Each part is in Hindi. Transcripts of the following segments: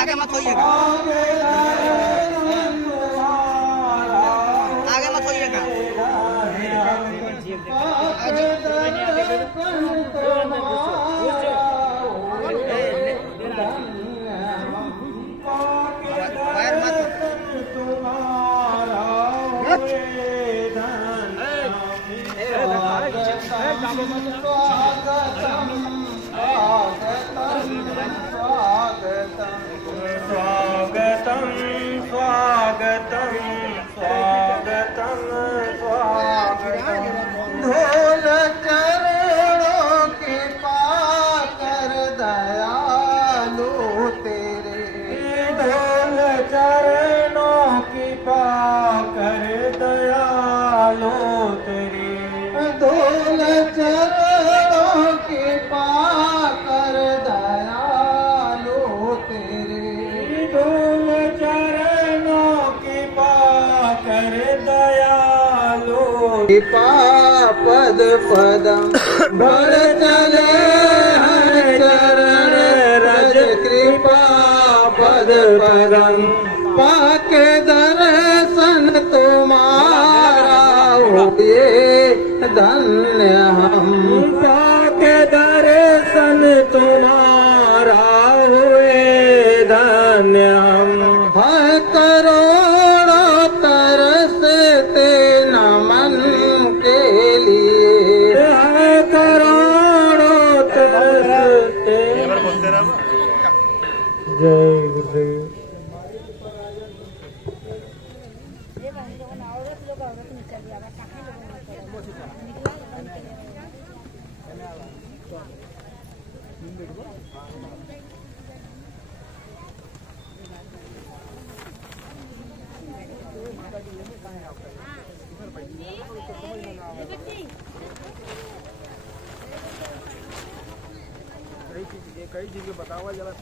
आगे मत होइएगा, आगे मत होइएगा। स्वागतम स्वागतम स्वागतम स्वागतम धूल चरणों की पाकर दयालु तेरे, धूल चरणों की पाकर दयालु तेरे, धूल चरणों की पाकर दयालु तेरे, धूल चरणों की पाकर दयालु पद पदम भर चले हर चरण रज कृपा पद पदम पाके दर्शन तुम्हारा हुए धन्य हम, पाके दर्शन तुम्हारा हुए धन्य हम। हर करोड़ों तरसते नमन के लिए, हर करोड़ों तरसते। जय गुरुदेव। कई चीजें बतावा जरा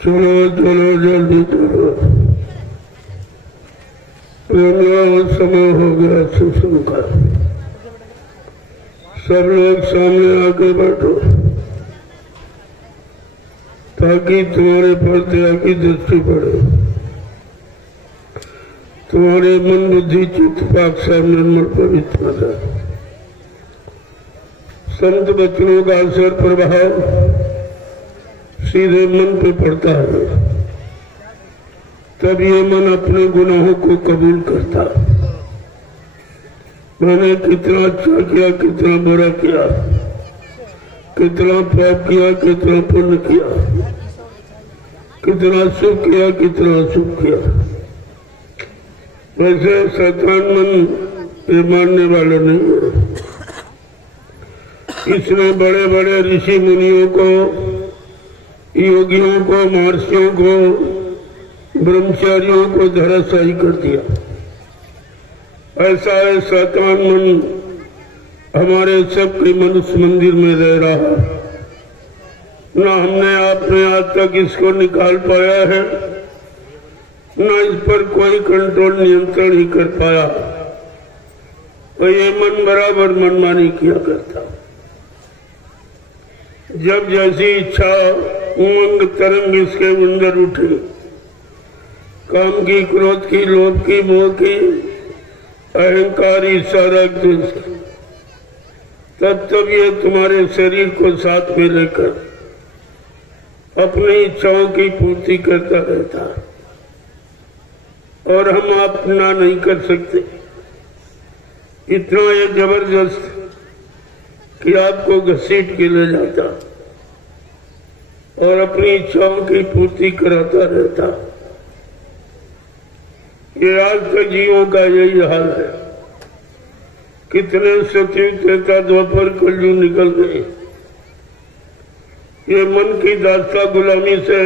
चलो चलो जल्दी चलो, समय हो गया शिक्षण का। सब लोग सामने आके बैठो ताकि तुम्हारे पर दया की दृष्टि पड़े, तुम्हारे मन बुद्धि चित्त पाक सब निर्मल पवित्र हो जाए। संत बचनों का असर प्रभाव सीधे मन पे पड़ता है, तब ये मन अपने गुनाहों को कबूल करता। मैंने कितना अच्छा किया, कितना बुरा किया, कितना पाप किया, कितना पुण्य किया, कितना सुख किया, कितना अशुभ किया। वैसे शैतान मन ये मानने वाला नहीं है। इसने बड़े बड़े ऋषि मुनियों को, योगियों को, महर्षियों को, ब्रह्मचारियों को धराशायी कर दिया। ऐसा है शैतान मन हमारे सबके मनुष्य मंदिर में रह रहा है। न हमने आपने आज तक इसको निकाल पाया है, न इस पर कोई कंट्रोल नियंत्रण ही कर पाया। तो ये मन बराबर मनमानी किया करता। जब जैसी इच्छा उमंग तरंग इसके अंदर उठी, काम की, क्रोध की, लोभ की, मोह की, अहंकार, ईर्ष्या, द्वेष की, तब ये तुम्हारे शरीर को साथ में लेकर अपनी इच्छाओं की पूर्ति करता रहता और हम अपना नहीं कर सकते। इतना ये जबरदस्त कि आपको घसीट के ले जाता और अपनी इच्छाओं की पूर्ति कराता रहता। ये आज तक जीवों का यही हाल है। कितने सतयुग, त्रेता, द्वापर, कलयुग निकल गए, ये मन की दास्ता गुलामी से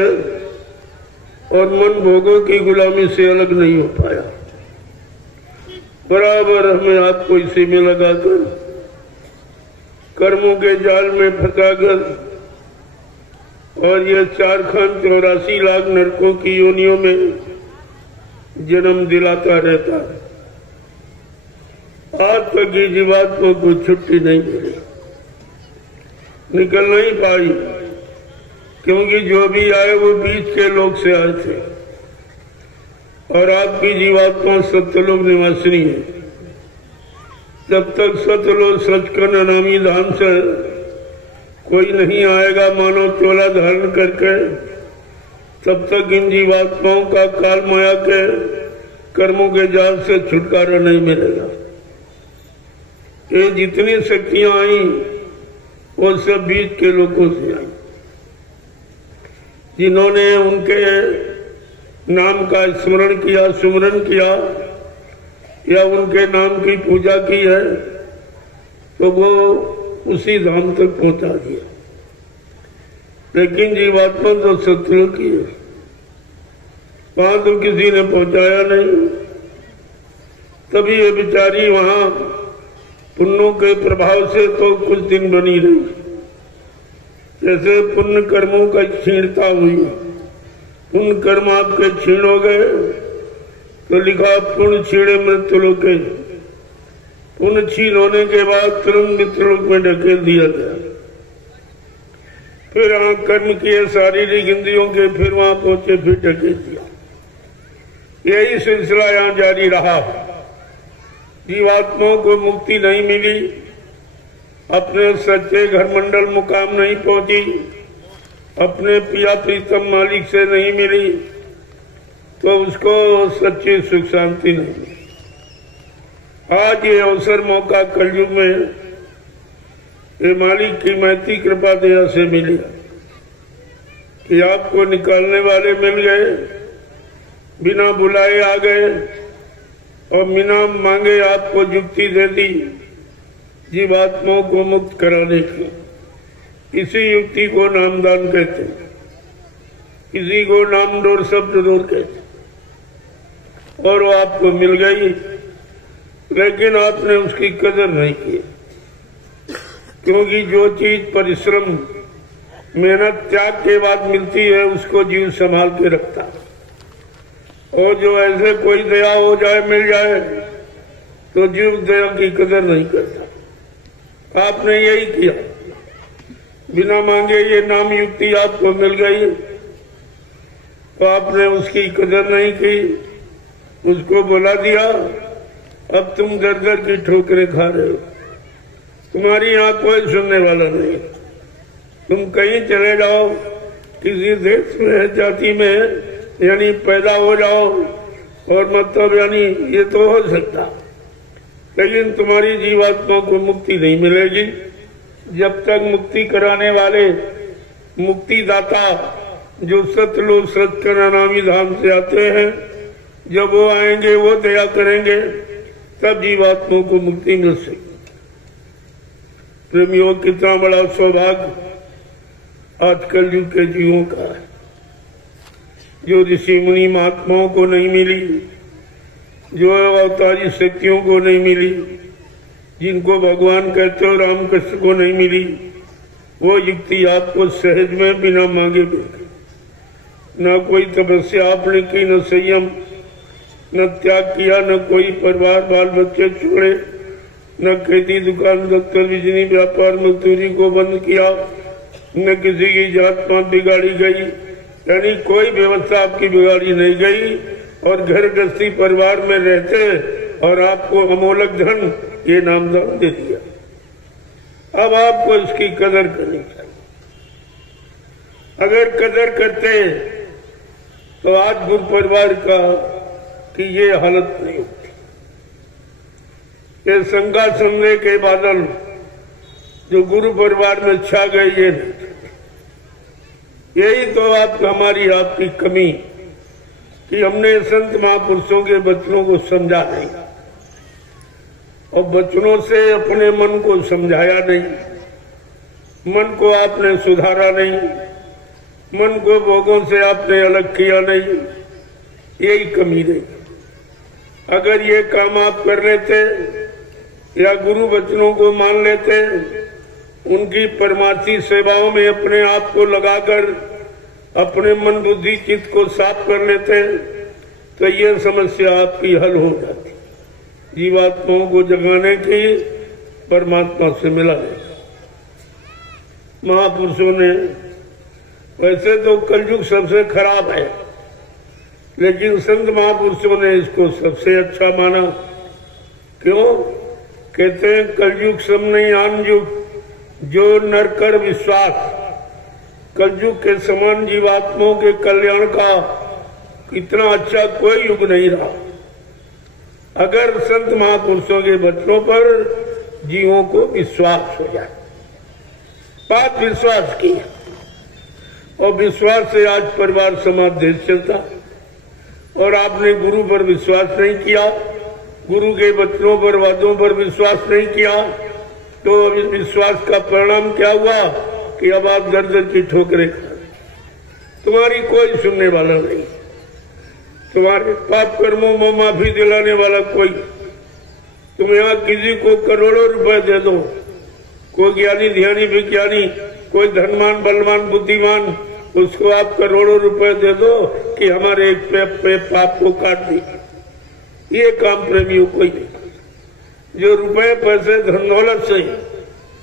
और मन भोगों की गुलामी से अलग नहीं हो पाया। बराबर हमें आपको इसी में लगाकर, कर्मों के जाल में फंसाकर और ये 484 लाख नरकों की योनियों में जन्म दिलाता रहता है। आज तक की जीवात्मा को छुट्टी नहीं मिली, निकल नहीं पाई, क्योंकि जो भी आए वो बीच के लोग से आए थे और आपकी जीवात्मा सत्यलोक निवासिनी है। जब तक सत्यलोक सचखंड नामी धाम से कोई नहीं आएगा मानव चोला धारण करके, तब तक इन जीवात्माओं का काल माया के कर्मों के जाल से छुटकारा नहीं मिलेगा। ये जितनी शक्तियां आई वो सब बीच के लोगों से आई, जिन्होंने उनके नाम का स्मरण किया, सुमरण किया या उनके नाम की पूजा की है, तो वो उसी धाम तक पहुंचा दिया। लेकिन जीवात्मा तो सत्यलोक की है, वहां तो किसी ने पहुंचाया नहीं। तभी ये बेचारी वहां पुण्यों के प्रभाव से तो कुछ दिन बनी रही। जैसे पुण्य कर्मों का क्षीणता हुई, उन कर्म आपके क्षीण हो गए तो लिखा पुण्य क्षीणे मृत्युलोके। पुण्य क्षीण होने के बाद तुरंत मृत्युलोक में ढकेल दिया गया। फिर वहां कर्म किए शारीरिक इंद्रियों के, फिर वहां पहुंचे, फिर ढकेल दिया। यही सिलसिला यहाँ जारी रहा। जीवात्माओं को मुक्ति नहीं मिली, अपने सच्चे घर मंडल मुकाम नहीं पहुंची, अपने पिया प्रीतम मालिक से नहीं मिली, तो उसको सच्ची सुख शांति नहीं मिली। आज ये अवसर मौका कलयुग में ये मालिक की महती कृपा दया से मिली कि आपको निकालने वाले मिल गए, बिना बुलाए आ गए और बिना मांगे आपको युक्ति दे दी जीवात्माओं को मुक्त कराने की। इसी युक्ति को नामदान कहते हैं, इसी को नाम डोर शब्द डोर कहते हैं। और वो आपको मिल गई, लेकिन आपने उसकी कदर नहीं की, क्योंकि जो चीज परिश्रम मेहनत त्याग के बाद मिलती है उसको जीव संभाल के रखता, और जो ऐसे कोई दया हो जाए मिल जाए तो जीव दया की कदर नहीं करता। आपने यही किया, बिना मांगे ये नाम युक्ति आपको मिल गई तो आपने उसकी कदर नहीं की, उसको बुला दिया। अब तुम दर दर की ठोकरें खा रहे हो, तुम्हारी यहाँ कोई सुनने वाला नहीं। तुम कहीं चले जाओ, किसी देश में जाति में यानी पैदा हो जाओ, और मतलब यानी ये तो हो सकता, लेकिन तुम्हारी जीवात्मा को मुक्ति नहीं मिलेगी जब तक मुक्ति कराने वाले मुक्ति दाता जो सतलोक सत्कर्म नामी धाम से आते हैं, जब वो आएंगे वो दया करेंगे तब जीवात्मा को मुक्ति मिल सकेगी। प्रेमियों, कितना बड़ा सौभाग्य आजकल युग के जीवों का है, जो ऋषि मुनि महात्माओं को नहीं मिली, जो अवतारी शक्तियों को नहीं मिली, जिनको भगवान कहते हो रामकृष्ण को नहीं मिली, वो युक्ति आपको सहज में बिना मांगे मिल गई। न कोई तपस्या आपने की, न संयम, न त्याग किया, न कोई परिवार बाल बच्चे छोड़े, न खेती दुकान दफ्तर बिजली व्यापार मजदूरी को बंद किया, न किसी की जात पात बिगाड़ी गई, यानी कोई व्यवस्था आपकी बिगाड़ी नहीं गई, और घर गृहस्थी परिवार में रहते और आपको अमोलक धन ये नामदान दे दिया। अब आपको इसकी कदर करनी चाहिए। अगर कदर करते तो आज गुरु परिवार का कि ये हालत नहीं होती। ये शंका संदेह के बादल जो गुरु परिवार में छा गए, ये नहीं। यही तो हमारी आपकी कमी कि हमने संत महापुरुषों के वचनों को समझा नहीं, और वचनों से अपने मन को समझाया नहीं, मन को आपने सुधारा नहीं, मन को भोगों से आपने अलग किया नहीं। यही कमी रही। अगर ये काम आप कर लेते या गुरु वचनों को मान लेते, उनकी परमार्थी सेवाओं में अपने आप को लगाकर अपने मन बुद्धि चित्त को साफ कर लेते, तो ये समस्या आपकी हल हो जाती। जीवात्माओं को जगाने की परमात्मा से मिला है। महापुरुषों ने, वैसे तो कलयुग सबसे खराब है, लेकिन संत महापुरुषों ने इसको सबसे अच्छा माना। क्यों? कहते हैं कलयुग सम नहीं आन युग जो नर कर विश्वास। कलयुग के समान जीवात्माओं के कल्याण का इतना अच्छा कोई युग नहीं रहा, अगर संत महापुरुषों के वचनों पर जीवों को विश्वास हो जाए। बात विश्वास की, और विश्वास से आज परिवार समाज देश चलता। और आपने गुरु पर विश्वास नहीं किया, गुरु के वचनों पर वादों पर विश्वास नहीं किया, तो अब इस विश्वास का परिणाम क्या हुआ कि अब आप दर दर की ठोकरें खा रहे। तुम्हारी कोई सुनने वाला नहीं, तुम्हारे पाप कर्मों में माफी दिलाने वाला कोई। तुम यहाँ किसी को करोड़ों रुपए दे दो, कोई ज्ञानी ध्यानी विज्ञानी, कोई धनवान बलवान बुद्धिमान, उसको आप करोड़ों रुपए दे दो कि हमारे एक पे पाप को काट दीजिए। ये काम प्रेमियों कोई नहीं। जो रुपए पैसे धन दौलत से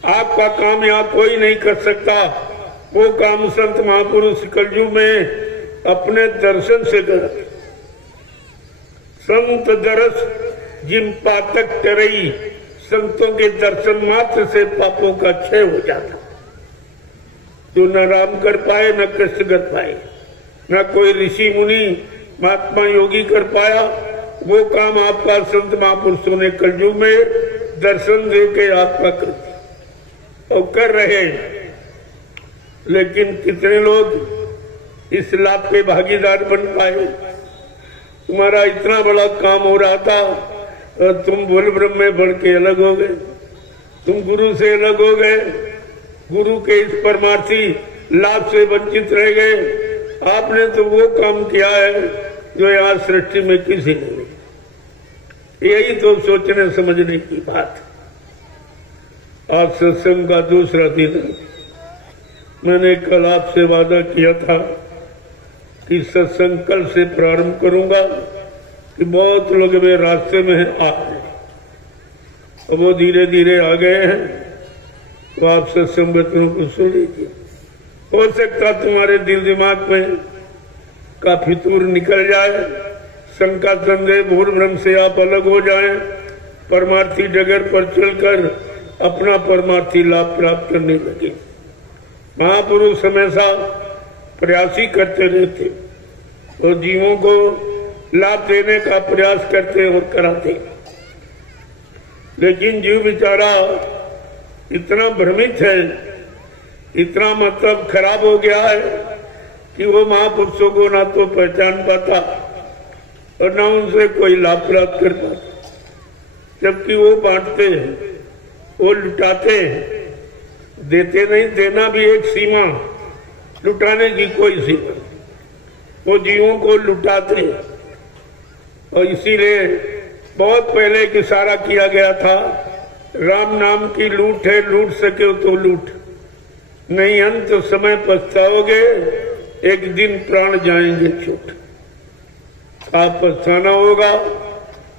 आपका काम यहाँ कोई नहीं कर सकता, वो काम संत महापुरुष कलयुग में अपने दर्शन से करते। संत दरस जिम पातक करई, संतों के दर्शन मात्र से पापों का क्षय हो जाता। जो न राम कर पाए, न कृष्ण कर पाए, न कोई ऋषि मुनि महात्मा योगी कर पाया, वो काम आपका संत महापुरुषों ने कलयुग में दर्शन दे के आपका कर दिया और कर रहे हैं। लेकिन कितने लोग इस लाभ के भागीदार बन पाए? तुम्हारा इतना बड़ा काम हो रहा था और तुम बोल ब्रह्म में बढ़ के अलग हो गए, तुम गुरु से अलग हो गए, गुरु के इस परमार्थी लाभ से वंचित रह गए। आपने तो वो काम किया है जो यहाँ सृष्टि में किसी ने नहीं। यही तो सोचने समझने की बात। आज सत्संग का दूसरा दिन, मैंने कल आपसे वादा किया था कि सत्संग कल से प्रारंभ करूंगा कि बहुत लोग वे रास्ते में आ गए, अब वो धीरे धीरे आ गए हैं। तो आप सत्संग बच्चों को सुन लीजिए। हो सकता तुम्हारे दिल दिमाग में काफी दूर निकल जाए, शंका संदेह भूल भ्रम से आप अलग हो जाएं, परमार्थी डगर पर चलकर अपना परमार्थी लाभ प्राप्त करने लगे। महापुरुष हमेशा प्रयास ही करते रहते और जीवों को लाभ देने का प्रयास करते और कराते, लेकिन जीव बेचारा इतना भ्रमित है, इतना मतलब खराब हो गया है कि वो महापुरुषों को ना तो पहचान पाता और ना उनसे कोई लाभ प्राप्त कर पाता। जबकि वो बांटते हैं, वो लुटाते हैं, देते नहीं, देना भी एक सीमा, लुटाने की कोई सीमा। वो जीवों को लुटाते हैं और इसीलिए बहुत पहले एक इशारा किया गया था, राम नाम की लूट है, लूट सके तो लूट, नहीं अंत समय पछताओगे, एक दिन प्राण जाएंगे छूट। आप पछताना होगा,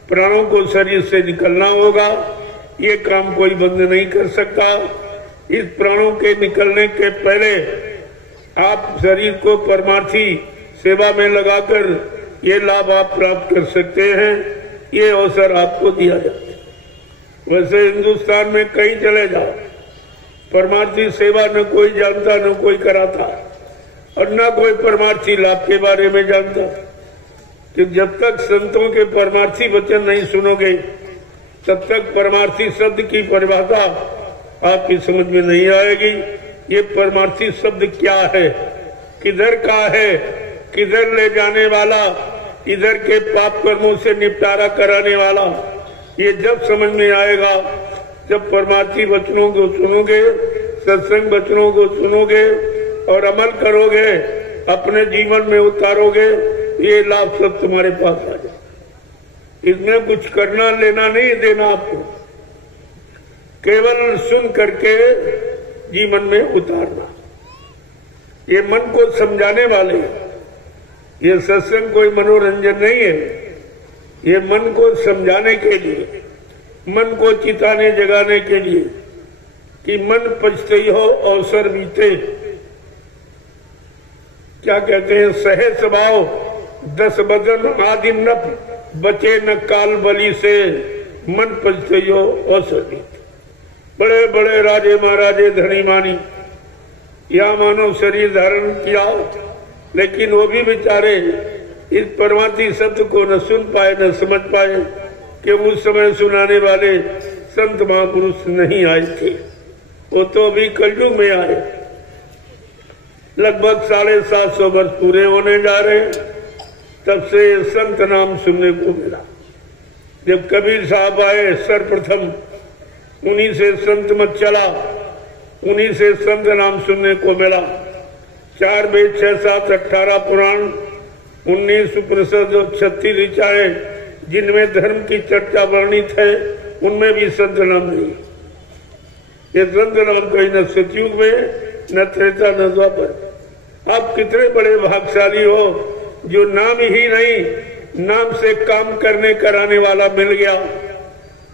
प्राणों को शरीर से निकलना होगा, ये काम कोई बंद नहीं कर सकता। इस प्राणों के निकलने के पहले आप शरीर को परमार्थी सेवा में लगाकर ये लाभ आप प्राप्त कर सकते हैं, ये अवसर आपको दिया जाता है। वैसे हिंदुस्तान में कहीं चले जाओ, परमार्थी सेवा न कोई जानता, न कोई कराता और न कोई परमार्थी लाभ के बारे में जानता। कि जब तक संतों के परमार्थी वचन नहीं सुनोगे, तब तक परमार्थी शब्द की परिभाषा आपकी समझ में नहीं आएगी। ये परमार्थी शब्द क्या है, किधर का है, किधर ले जाने वाला, इधर के पाप कर्मों से निपटारा कराने वाला, ये जब समझ में आएगा जब परमार्थी वचनों को सुनोगे, सत्संग वचनों को सुनोगे और अमल करोगे, अपने जीवन में उतारोगे, ये लाभ सब तुम्हारे पास आ जाए। इसमें कुछ करना लेना नहीं देना आपको, केवल सुन करके जीवन में उतारना। ये मन को समझाने वाले, ये सत्संग कोई मनोरंजन नहीं है, ये मन को समझाने के लिए, मन को चिताने जगाने के लिए कि मन पछते हो अवसर बीते। क्या कहते हैं, सहे स्वभाव 10 बदन आदि न बचे न काल बलि से, मन पछते हो अवसर बीते। बड़े बड़े राजे महाराजे धनी मानी या मानव शरीर धारण किया, लेकिन वो भी बेचारे इस परमार्थी शब्द को न सुन पाए, न समझ पाए कि उस समय सुनाने वाले संत महापुरुष नहीं आए थे। वो तो अभी कलयुग में आए, लगभग 750 वर्ष पूरे होने जा रहे हैं, तब से संत नाम सुनने को मिला। जब कबीर साहब आए सर्वप्रथम, उन्हीं से संत मत चला, उन्हीं से संत नाम सुनने को मिला। 4 वेद 6 7 18 पुराण, 19 उपनिषद और 36 ऋचाएं जिनमें धर्म की चर्चा वर्णित है, उनमें भी संत नाम नहीं। ये संत नाम कहीं न सतयुग में, न त्रेता, न द्वापर। आप कितने बड़े भाग्यशाली हो जो नाम ही नहीं, नाम से काम करने कराने वाला मिल गया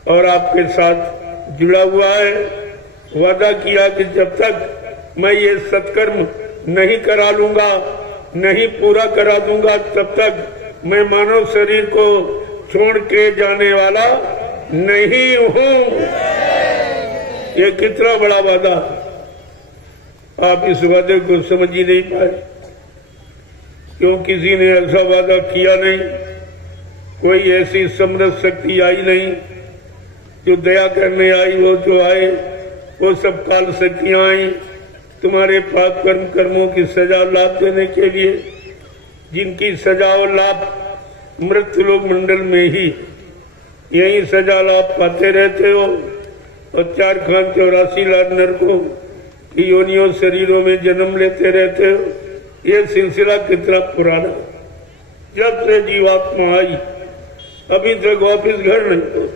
और आपके साथ जुड़ा हुआ है। वादा किया कि जब तक मैं ये सत्कर्म नहीं करा लूंगा, नहीं पूरा करा दूंगा, तब तक मैं मानव शरीर को छोड़ के जाने वाला नहीं हूं। ये कितना बड़ा वादा, आप इस वादे को समझ ही नहीं पाए, क्यों किसी ने ऐसा वादा किया नहीं। कोई ऐसी समृद्ध शक्ति आई नहीं जो दया करने आई हो, जो आए वो सब काल शक्तियां आई तुम्हारे पाप कर्म कर्मों की सजा लाभ देने के लिए, जिनकी सजा और लाभ मृत्यु लोक मंडल में ही यही सजा लाभ पाते रहते हो और 4 खान 84 लाख नरकों की योनियों शरीरों में जन्म लेते रहते हो। ये सिलसिला कितना पुराना, जब से जीवात्मा आई अभी तक वापिस घर नहीं तो,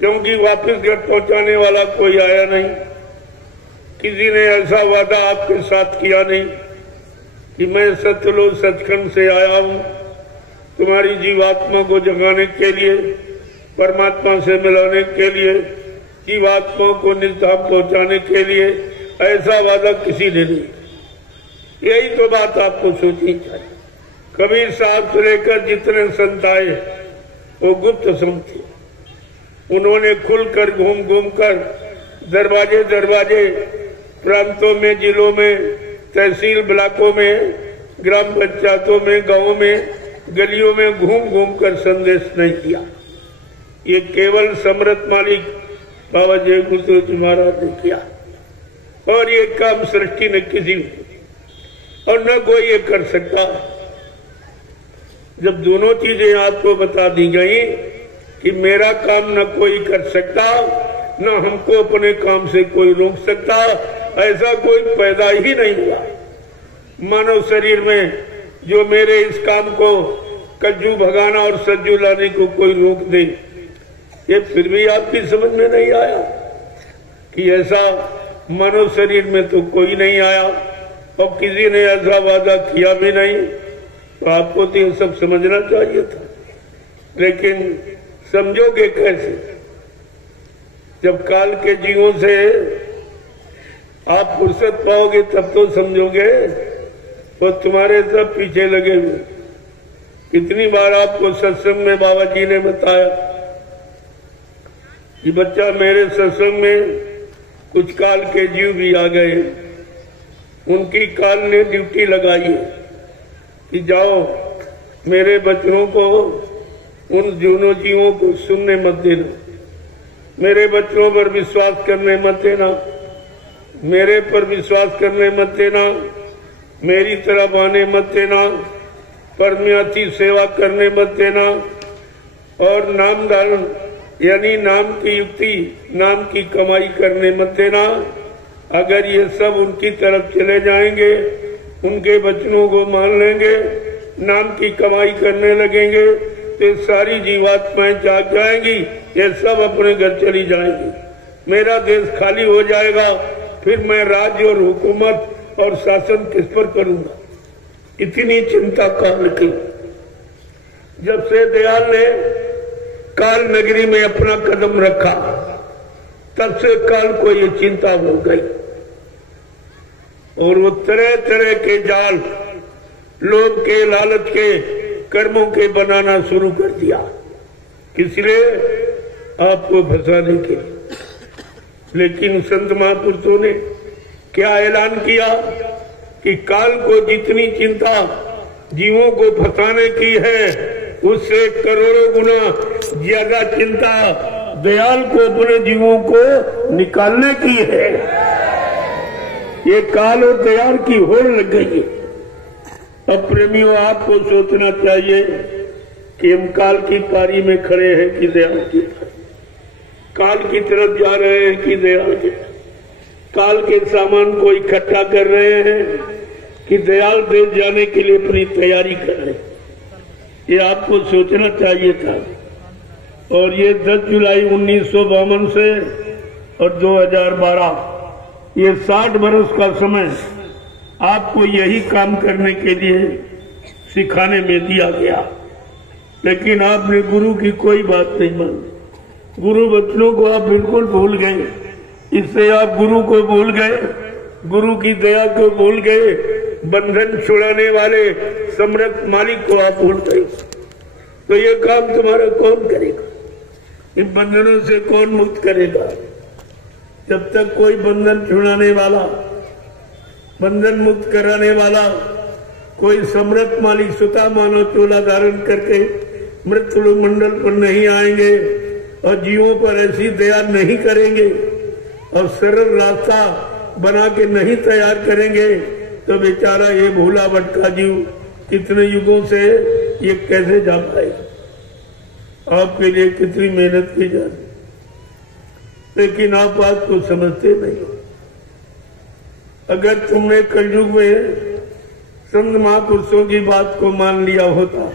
क्योंकि वापिस घर पहुंचाने वाला कोई आया नहीं। किसी ने ऐसा वादा आपके साथ किया नहीं कि मैं सतलोक सचखंड से आया हूं तुम्हारी जीवात्मा को जगाने के लिए, परमात्मा से मिलाने के लिए, जीवात्मा को निधाम पहुंचाने के लिए। ऐसा वादा किसी ने नहीं। यही तो बात आपको सोचनी चाहिए। कबीर साहब से लेकर जितने संत आए वो गुप्त संत थे। उन्होंने खुलकर घूम घूम कर दरवाजे दरवाजे प्रांतों में, जिलों में, तहसील ब्लॉकों में, ग्राम पंचायतों में, गांवों में, गलियों में घूम घूम कर संदेश नहीं किया। ये केवल समर्थ मालिक बाबा जय गुरु जी महाराज ने किया और ये काम सृष्टि ने किसी और न कोई ये कर सकता। जब दोनों चीजें आपको बता दी गई कि मेरा काम न कोई कर सकता, न हमको अपने काम से कोई रोक सकता, ऐसा कोई पैदा ही नहीं हुआ मानव शरीर में जो मेरे इस काम को कज्जू भगाना और सज्जू लाने को कोई रोक दे। ये फिर भी आपकी समझ में नहीं आया कि ऐसा मानव शरीर में तो कोई नहीं आया और किसी ने ऐसा वादा किया भी नहीं। तो आपको तो ये सब समझना चाहिए था, लेकिन समझोगे कैसे? जब काल के जीवों से आप फुर्सत पाओगे तब तो समझोगे। तो तुम्हारे सब पीछे लगे हुए। कितनी बार आपको सत्संग में बाबा जी ने बताया कि बच्चा मेरे सत्संग में कुछ काल के जीव भी आ गए। उनकी काल ने ड्यूटी लगाई है कि जाओ मेरे बच्चों को, उन दोनों जीवों को सुनने मत देना, मेरे बच्चों पर विश्वास करने मत देना, मेरे पर विश्वास करने मत देना, मेरी तरफ आने मत देना, परमार्थी सेवा करने मत देना और नाम धारण यानी नाम की युक्ति, नाम की कमाई करने मत देना। अगर ये सब उनकी तरफ चले जाएंगे, उनके वचनों को मान लेंगे, नाम की कमाई करने लगेंगे तो सारी जीवात्माएं जाग जाएंगी, ये सब अपने घर चली जाएंगी, मेरा देश खाली हो जाएगा। फिर मैं राज्य और हुकूमत और शासन किस पर करूंगा? इतनी चिंता काल की। जब से दयाल ने काल नगरी में अपना कदम रखा तब से काल को ये चिंता हो गई और वो तरह तरह के जाल लोभ के, लालच के, कर्मों के बनाना शुरू कर दिया। किस लिए? आपको फंसाने के लिए। लेकिन संत महापुरुषों ने क्या ऐलान किया कि काल को जितनी चिंता जीवों को फंसाने की है उससे करोड़ों गुना ज्यादा चिंता दयाल को अपने जीवों को निकालने की है। ये काल और दयाल की होड़ लग गई है। अब प्रेमियों आपको सोचना चाहिए कि हम काल की पारी में खड़े हैं कि दयाल की, काल की तरफ जा रहे हैं कि दयाल की, काल के सामान को इकट्ठा कर रहे हैं कि दयाल देश जाने के लिए अपनी तैयारी कर रहे हैं। ये आपको सोचना चाहिए था। और ये 10 जुलाई 1952 से और 2012 ये 60 बरस का समय आपको यही काम करने के लिए सिखाने में दिया गया। लेकिन आपने गुरु की कोई बात नहीं मानी, गुरु वचनों को आप बिल्कुल भूल गए। इससे आप गुरु को भूल गए, गुरु की दया को भूल गए, बंधन छुड़ाने वाले समर्थ मालिक को आप भूल गए। तो ये काम तुम्हारा कौन करेगा? इन बंधनों से कौन मुक्त करेगा? जब तक कोई बंधन छुड़ाने वाला, बंधन मुक्त कराने वाला कोई समर्थ मालिक स्वतः मानव चोला धारण करके मृत्यु मंडल पर नहीं आएंगे और जीवों पर ऐसी दया नहीं करेंगे और सरल रास्ता बना के नहीं तैयार करेंगे तो बेचारा ये भूला भटका जीव कितने युगों से ये कैसे जा पाएगा? आपके लिए कितनी मेहनत की जा रही, लेकिन आप बात को समझते नहीं। अगर तुमने कलयुग में संत महापुरुषों की बात को मान लिया होता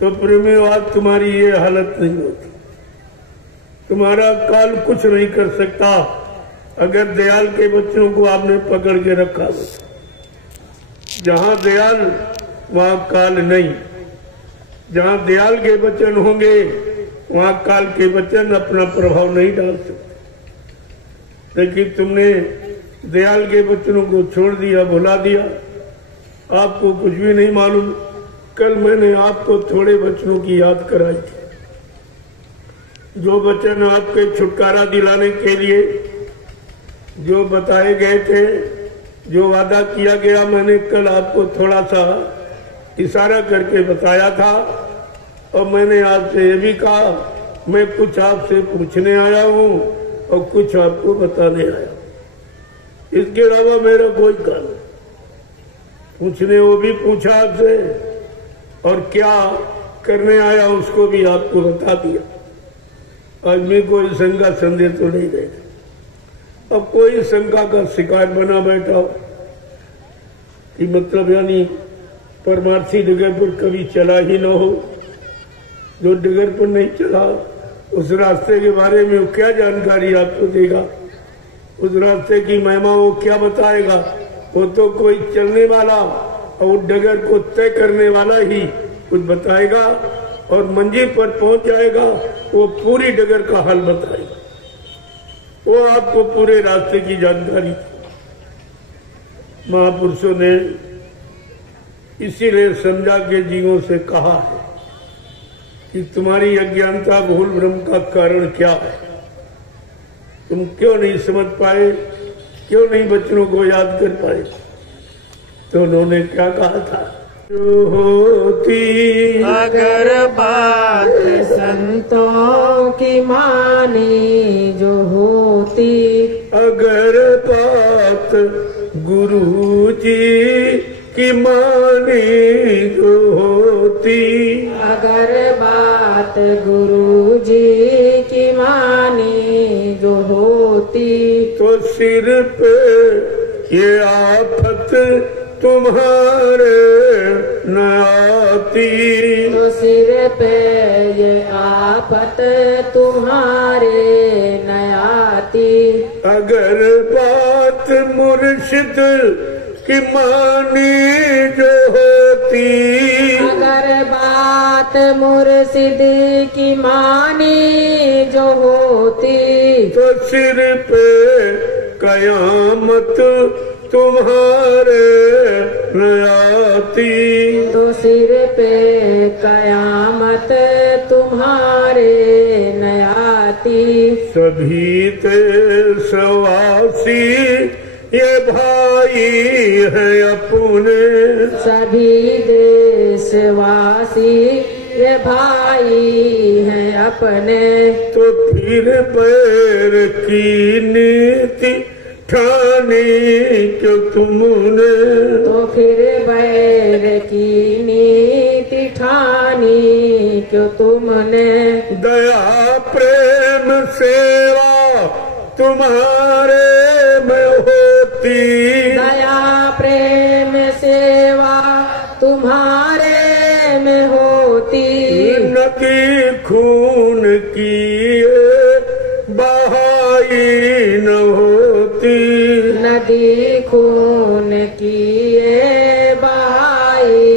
तो प्रेमियों आज तुम्हारी ये हालत नहीं होती। तुम्हारा काल कुछ नहीं कर सकता अगर दयाल के बच्चों को आपने पकड़ के रखा हो, जहाँ दयाल वहाँ काल नहीं, जहाँ दयाल के वचन होंगे वहाँ काल के वचन अपना प्रभाव नहीं डाल सकते। लेकिन तुमने दयाल के वचनों को छोड़ दिया, भुला दिया, आपको कुछ भी नहीं मालूम। कल मैंने आपको थोड़े वचनों की याद कराई थी, जो वचन आपके छुटकारा दिलाने के लिए जो बताए गए थे, जो वादा किया गया, मैंने कल आपको थोड़ा सा इशारा करके बताया था। और मैंने आपसे ये भी कहा, मैं कुछ आपसे पूछने आया हूँ और कुछ आपको बताने आया हूँ। इसके अलावा मेरा कोई काम नहीं। पूछने वो भी पूछा आपसे, और क्या करने आया उसको भी आपको बता दिया। आदमी कोई शंका संदेह तो नहीं देगा। अब कोई शंका का शिकार बना बैठा हो कि मतलब यानी परमार्थी डगर पर कभी चला ही न हो, जो डगर पर नहीं चला उस रास्ते के बारे में वो क्या जानकारी आपको देगा, उस रास्ते की महिमा वो क्या बताएगा। वो तो कोई चलने वाला और डगर को तय करने वाला ही कुछ बताएगा, और मंजिल पर पहुंच जाएगा वो पूरी डगर का हाल बताएगा। वो आपको पूरे रास्ते की जानकारी। महापुरुषों ने इसीलिए समझा के जीवों से कहा है कि तुम्हारी अज्ञानता भूल भ्रम का कारण क्या है, तुम क्यों नहीं समझ पाए, क्यों नहीं बच्चों को याद कर पाए। तो उन्होंने क्या कहा था, जो होती अगर बात संतों की मानी जो होती, अगर बात गुरु जी की मानी जो होती, अगर बात गुरु जी की मानी जो होती, तो सिर पे ये आफत तुम्हारे न आती, तो सिर पे ये आफत तुम्हारे न आती। अगर बात मुर्शिद की मानी जो होती, अगर बात मुर्शिद की मानी जो होती, तो सिर पे कयामत तुम्हारे न आती, तो सिर पे कयामत तुम्हारे न आती। सभी देशवासी ये भाई है अपने, सभी देशवासी ये भाई हैं अपने, तो फिर बैर की नीति ठानी क्यों तुमने, तो फिर बैर की नीति ठानी क्यों तुमने। दया प्रेम सेवा तुम्हारे में होती, दया प्रेम सेवा तुम्हारे में होती, नदी खून की बहाई न होती, नदी खून की ये बहाई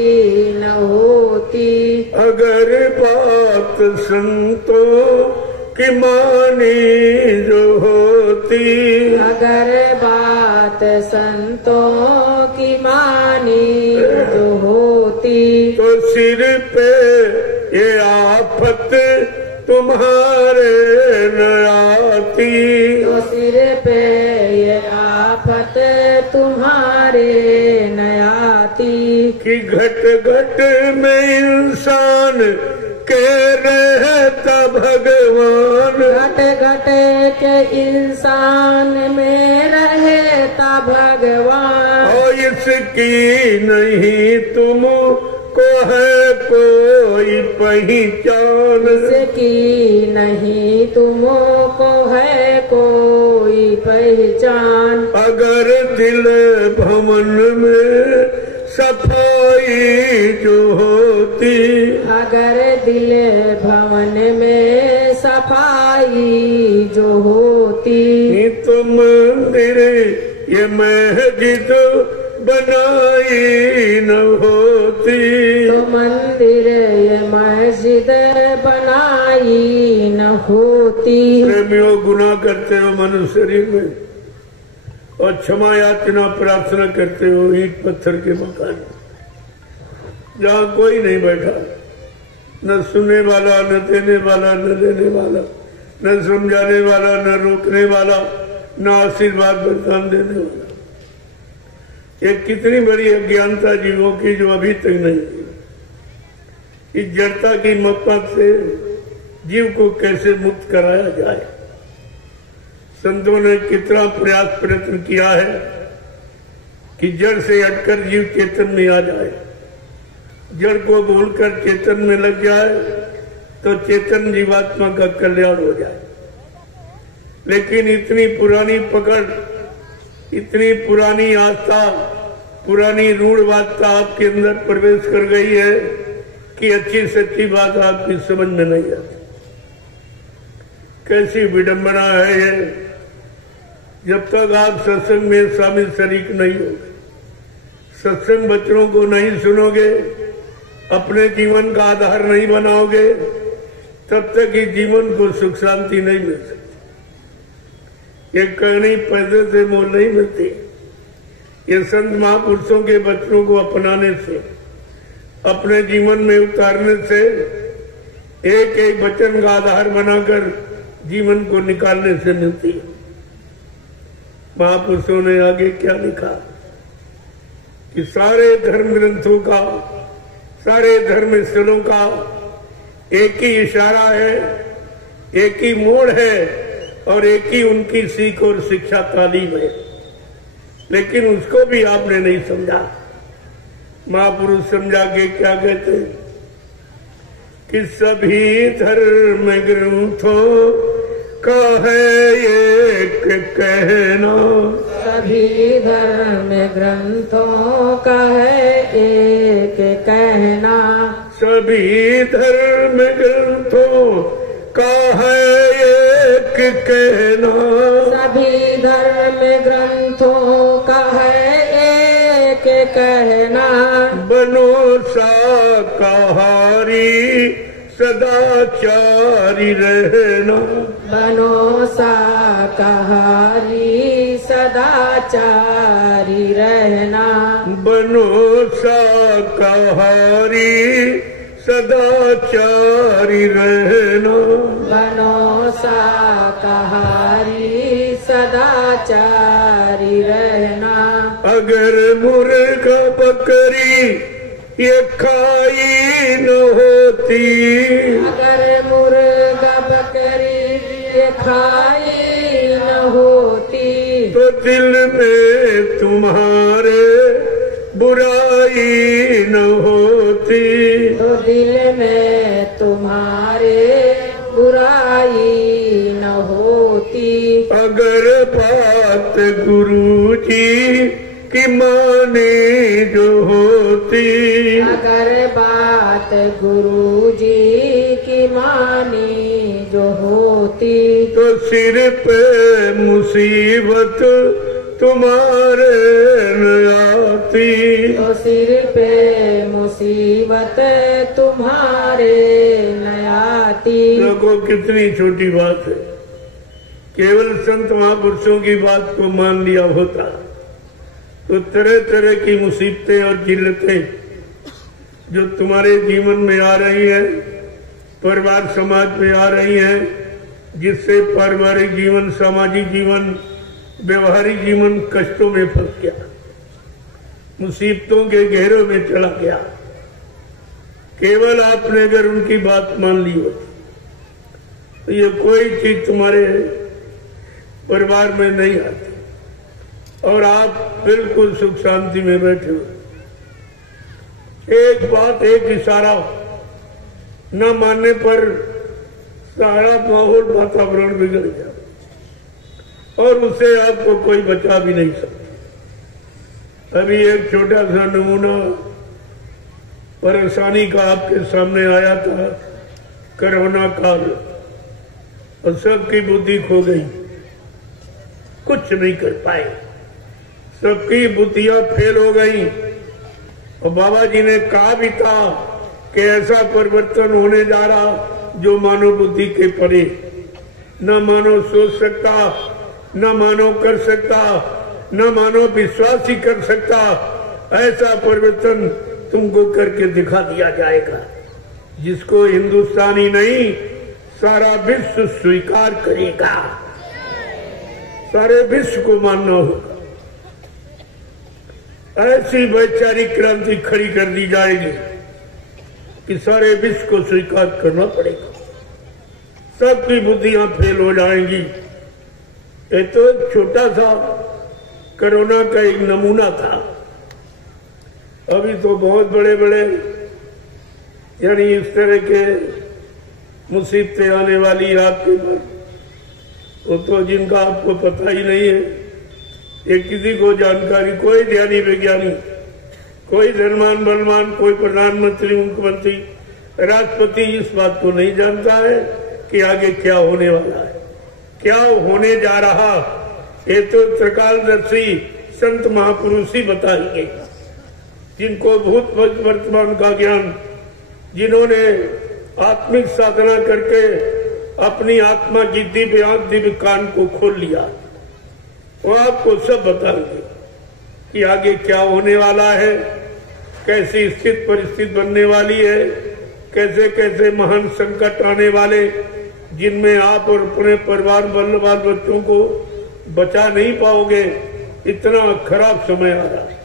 न होती। अगर बात संतों की मानी जो होती, अगर बात संतों की मानी जो होती, तो सिर पे ये आफत तुम्हारे न आती, तो सिर पे ये आफत तुम्हारे न आती। कि घट घट में इंसान के रहता भगवान, घट घट के इंसान में रहता भगवान, और इसकी नहीं तुम को है कोई पहचान, इसकी नहीं तुमको है कोई पहचान। अगर दिल भवन में सफाई जो होती, अगर दिल भवन में सफाई जो होती, तो मन ये मस्जिद बनाई न होती। तो मंदिर ये मस्जिद बनाई न होती। प्रेमियों, गुनाह करते हो मनुष्य शरीर में और क्षमा याचना प्रार्थना करते हो ईंट पत्थर के मकान, जहाँ कोई नहीं बैठा, न सुनने वाला, न देने वाला, न लेने वाला, न समझाने वाला, न रोकने वाला, न आशीर्वाद वरदान देने वाला। ये कितनी बड़ी अज्ञानता जीवों की जो अभी तक नहीं हुई। इस जड़ता की मत्त से जीव को कैसे मुक्त कराया जाए। संतों ने कितना प्रयास प्रयत्न किया है कि जड़ से हटकर जीव चेतन में आ जाए। जड़ को भूलकर चेतन में लग जाए तो चेतन जीवात्मा का कल्याण हो जाए। लेकिन इतनी पुरानी पकड़, इतनी पुरानी आस्था, पुरानी रूढ़वादता आपके अंदर प्रवेश कर गई है कि अच्छी सच्ची बात आपकी समझ में नहीं आती। कैसी विडंबना है ये। जब तक आप सत्संग में शामिल शरीक नहीं होगे, सत्संग वचनों को नहीं सुनोगे, अपने जीवन का आधार नहीं बनाओगे, तब तक इस जीवन को सुख शांति नहीं मिल सकती। ये कहनी पैसे से मोल नहीं मिलती। ये संत महापुरुषों के वचनों को अपनाने से, अपने जीवन में उतारने से, एक एक वचन का आधार बनाकर जीवन को निकालने से मिलती है। महापुरुषों ने आगे क्या लिखा कि सारे धर्म ग्रंथों का, सारे धर्म स्थलों का एक ही इशारा है, एक ही मोड़ है और एक ही उनकी सीख और शिक्षा तालीम है। लेकिन उसको भी आपने नहीं समझा। महापुरुष समझा के क्या कहते हैं कि सभी धर्म ग्रंथों का है एक कहना। सभी धर्म ग्रंथों का है एक कहना। सभी धर्म ग्रंथों का है एक कहना। सभी धर्म ग्रंथों का है एक कहना। बनो शाकाहारी सदाचारी रहना। बनो शाकाहारी सदाचारी रहना। बनो शाकाहारी सदाचारी रहना। बनो शाकाहारी सदाचारी रहना। अगर मुर्गा बकरी ये खाई न होती। अगर मुर्गा बकरी ये खाई न होती। तो दिल में तुम्हारे बुराई न होती। तो दिल में तुम्हारे बुराई न होती। अगर बात गुरुजी की माने जो होती। अगर बात गुरुजी की मानी जो होती। तो सिर पे मुसीबत तुम्हारे न आती। तो सिर पे मुसीबत तुम्हारे न आती। लोगों, कितनी छोटी बात है। केवल संत महापुरुषों की बात को मान लिया होता तो तरह तरह की मुसीबतें और जिल्लतें जो तुम्हारे जीवन में आ रही है, परिवार समाज में आ रही है, जिससे पारिवारिक जीवन, सामाजिक जीवन, व्यवहारिक जीवन कष्टों में फंस गया, मुसीबतों के गहरों में चला गया। केवल आपने अगर उनकी बात मान ली होती तो ये कोई चीज तुम्हारे परिवार में नहीं आती और आप बिल्कुल सुख शांति में बैठे हो। एक बात, एक इशारा न मानने पर सारा माहौल, वातावरण बिगड़ गया और उससे आपको कोई बचा भी नहीं सकता। अभी एक छोटा सा नमूना परेशानी का आपके सामने आया था, कोरोना काल, और सबकी बुद्धि खो गई, कुछ नहीं कर पाए। सबकी बुद्धियां फेल हो गई। और बाबा जी ने कहा भी था कि ऐसा परिवर्तन होने जा रहा जो मानव बुद्धि के परे, न मानव सोच सकता, न मानव कर सकता, न मानव विश्वास ही कर सकता। ऐसा परिवर्तन तुमको करके दिखा दिया जाएगा जिसको हिंदुस्तानी नहीं सारा विश्व स्वीकार करेगा, सारे विश्व को मानना होगा। ऐसी वैचारिक क्रांति खड़ी कर दी जाएगी कि सारे विश्व को स्वीकार करना पड़ेगा, सबकी बुद्धियां फेल हो जाएंगी। ये तो एक छोटा सा कोरोना का एक नमूना था, अभी तो बहुत बड़े बड़े यानी इस तरह के मुसीबतें आने वाली आपके पर, वो तो जिनका आपको पता ही नहीं है, ये किसी को जानकारी, कोई ध्यानी वैज्ञानिक, कोई धनवान बलवान, कोई प्रधानमंत्री, मुख्यमंत्री, राष्ट्रपति इस बात को नहीं जानता है कि आगे क्या होने वाला है, क्या होने जा रहा। ये तो त्रिकालदर्शी संत महापुरुष ही बताएंगे, जिनको भूत वर्तमान का ज्ञान, जिन्होंने आत्मिक साधना करके अपनी आत्मा की दिव्य कान को खोल लिया, वो आपको सब बताएंगे कि आगे क्या होने वाला है, कैसी स्थिति परिस्थिति बनने वाली है, कैसे कैसे महान संकट आने वाले, जिनमें आप और अपने परिवार बाल बच्चों को बचा नहीं पाओगे। इतना खराब समय आ रहा है,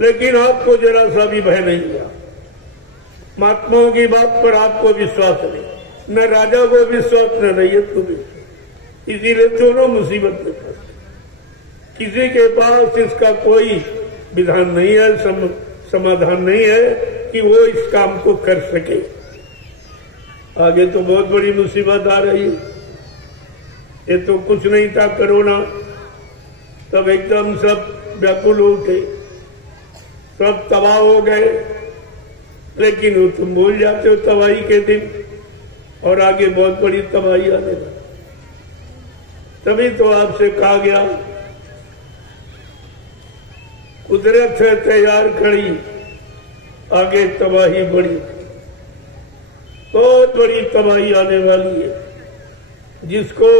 लेकिन आपको जरा सा भी भय नहीं हुआ। महात्माओं की बात पर आपको विश्वास नहीं, न राजा को विश्वास न रैयत को विश्वास, इसीलिए दोनों मुसीबत में फंसे। किसी के पास इसका कोई विधान नहीं है, समाधान नहीं है कि वो इस काम को कर सके। आगे तो बहुत बड़ी मुसीबत आ रही है। ये तो कुछ नहीं था कोरोना, तब एकदम सब व्याकुल हो उठे, सब तबाह हो गए, लेकिन वो तुम भूल जाते हो तबाही के दिन, और आगे बहुत बड़ी तबाही आने लगी। तभी तो आपसे कहा गया, कुदरत है तैयार खड़ी, आगे तबाही बड़ी, बहुत बड़ी तबाही आने वाली है, जिसको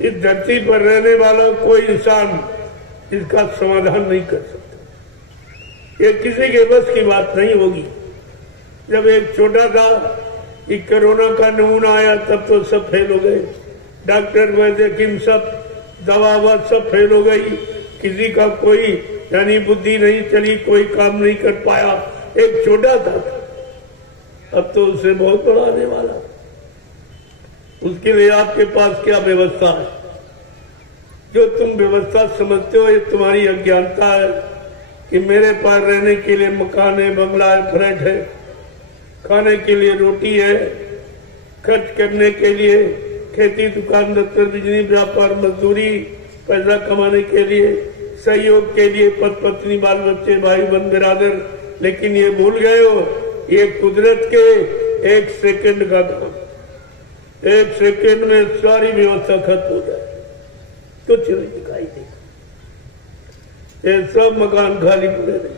इस धरती पर रहने वाला कोई इंसान इसका समाधान नहीं कर सकता। ये किसी के बस की बात नहीं होगी। जब एक छोटा सा एक कोरोना का नमूना आया तब तो सब फेल हो गए, डॉक्टर वैद्य हकीम सब, दवा सब फेल हो गई, किसी का कोई यानी बुद्धि नहीं चली, कोई काम नहीं कर पाया। एक छोटा था, अब तो उससे बहुत बड़ा आने वाला। उसके लिए आपके पास क्या व्यवस्था है? जो तुम व्यवस्था समझते हो ये तुम्हारी अज्ञानता है कि मेरे पास रहने के लिए मकान है, बंगला है, फ्लैट है, खाने के लिए रोटी है, खर्च करने के लिए खेती, दुकान, दफ्तर, बिजली, व्यापार, मजदूरी, पैसा कमाने के लिए, सहयोग के लिए पति पत्नी, बाल बच्चे, भाई बहन, बिरादर। लेकिन ये भूल गए हो, ये कुदरत के एक सेकंड का काम, एक सेकंड में सारी व्यवस्था खत्म हो जाए, कुछ नहीं दिखाई देगा। ये सब मकान खाली पड़े रहे,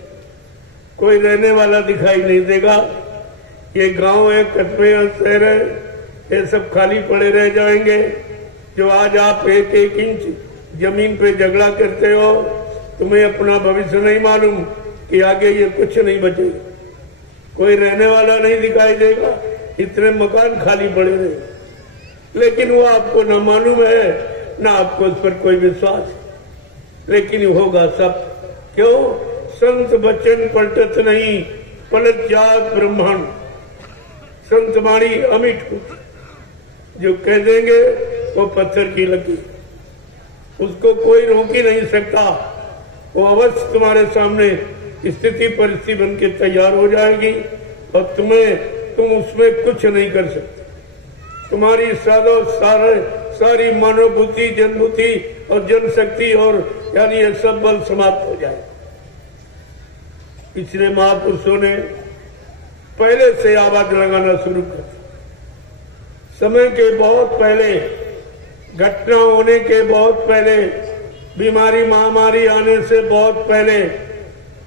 कोई रहने वाला दिखाई नहीं देगा। ये गांव है, कस्बे हैं, शहर है, ये सब खाली पड़े रह जाएंगे। जो आज आप एक एक इंच जमीन पे झगड़ा करते हो, तुम्हें अपना भविष्य नहीं मालूम कि आगे ये कुछ नहीं बचेगा, कोई रहने वाला नहीं दिखाई देगा, इतने मकान खाली पड़े रहे। लेकिन वो आपको न मालूम है, ना आपको उस पर कोई विश्वास, लेकिन होगा सब। क्यों? संत वचन पलटत नहीं, पलट जात ब्रह्मांड। संत वाणी अमिट कुछ, जो कह देंगे वो पत्थर की लकीर, उसको कोई रोक ही नहीं सकता। वो अवश्य तुम्हारे सामने स्थिति परिस्थिति बन के तैयार हो जाएगी और तुम उसमें कुछ नहीं कर सकते। तुम्हारी सारी मनोबुद्धि, जनबुद्धि और जनशक्ति और यानी ये सब बल समाप्त हो जाए। पिछले महापुरुषों ने पहले से आवाज लगाना शुरू कर दी। समय के बहुत पहले, घटना होने के बहुत पहले बीमारी महामारी आने से बहुत पहले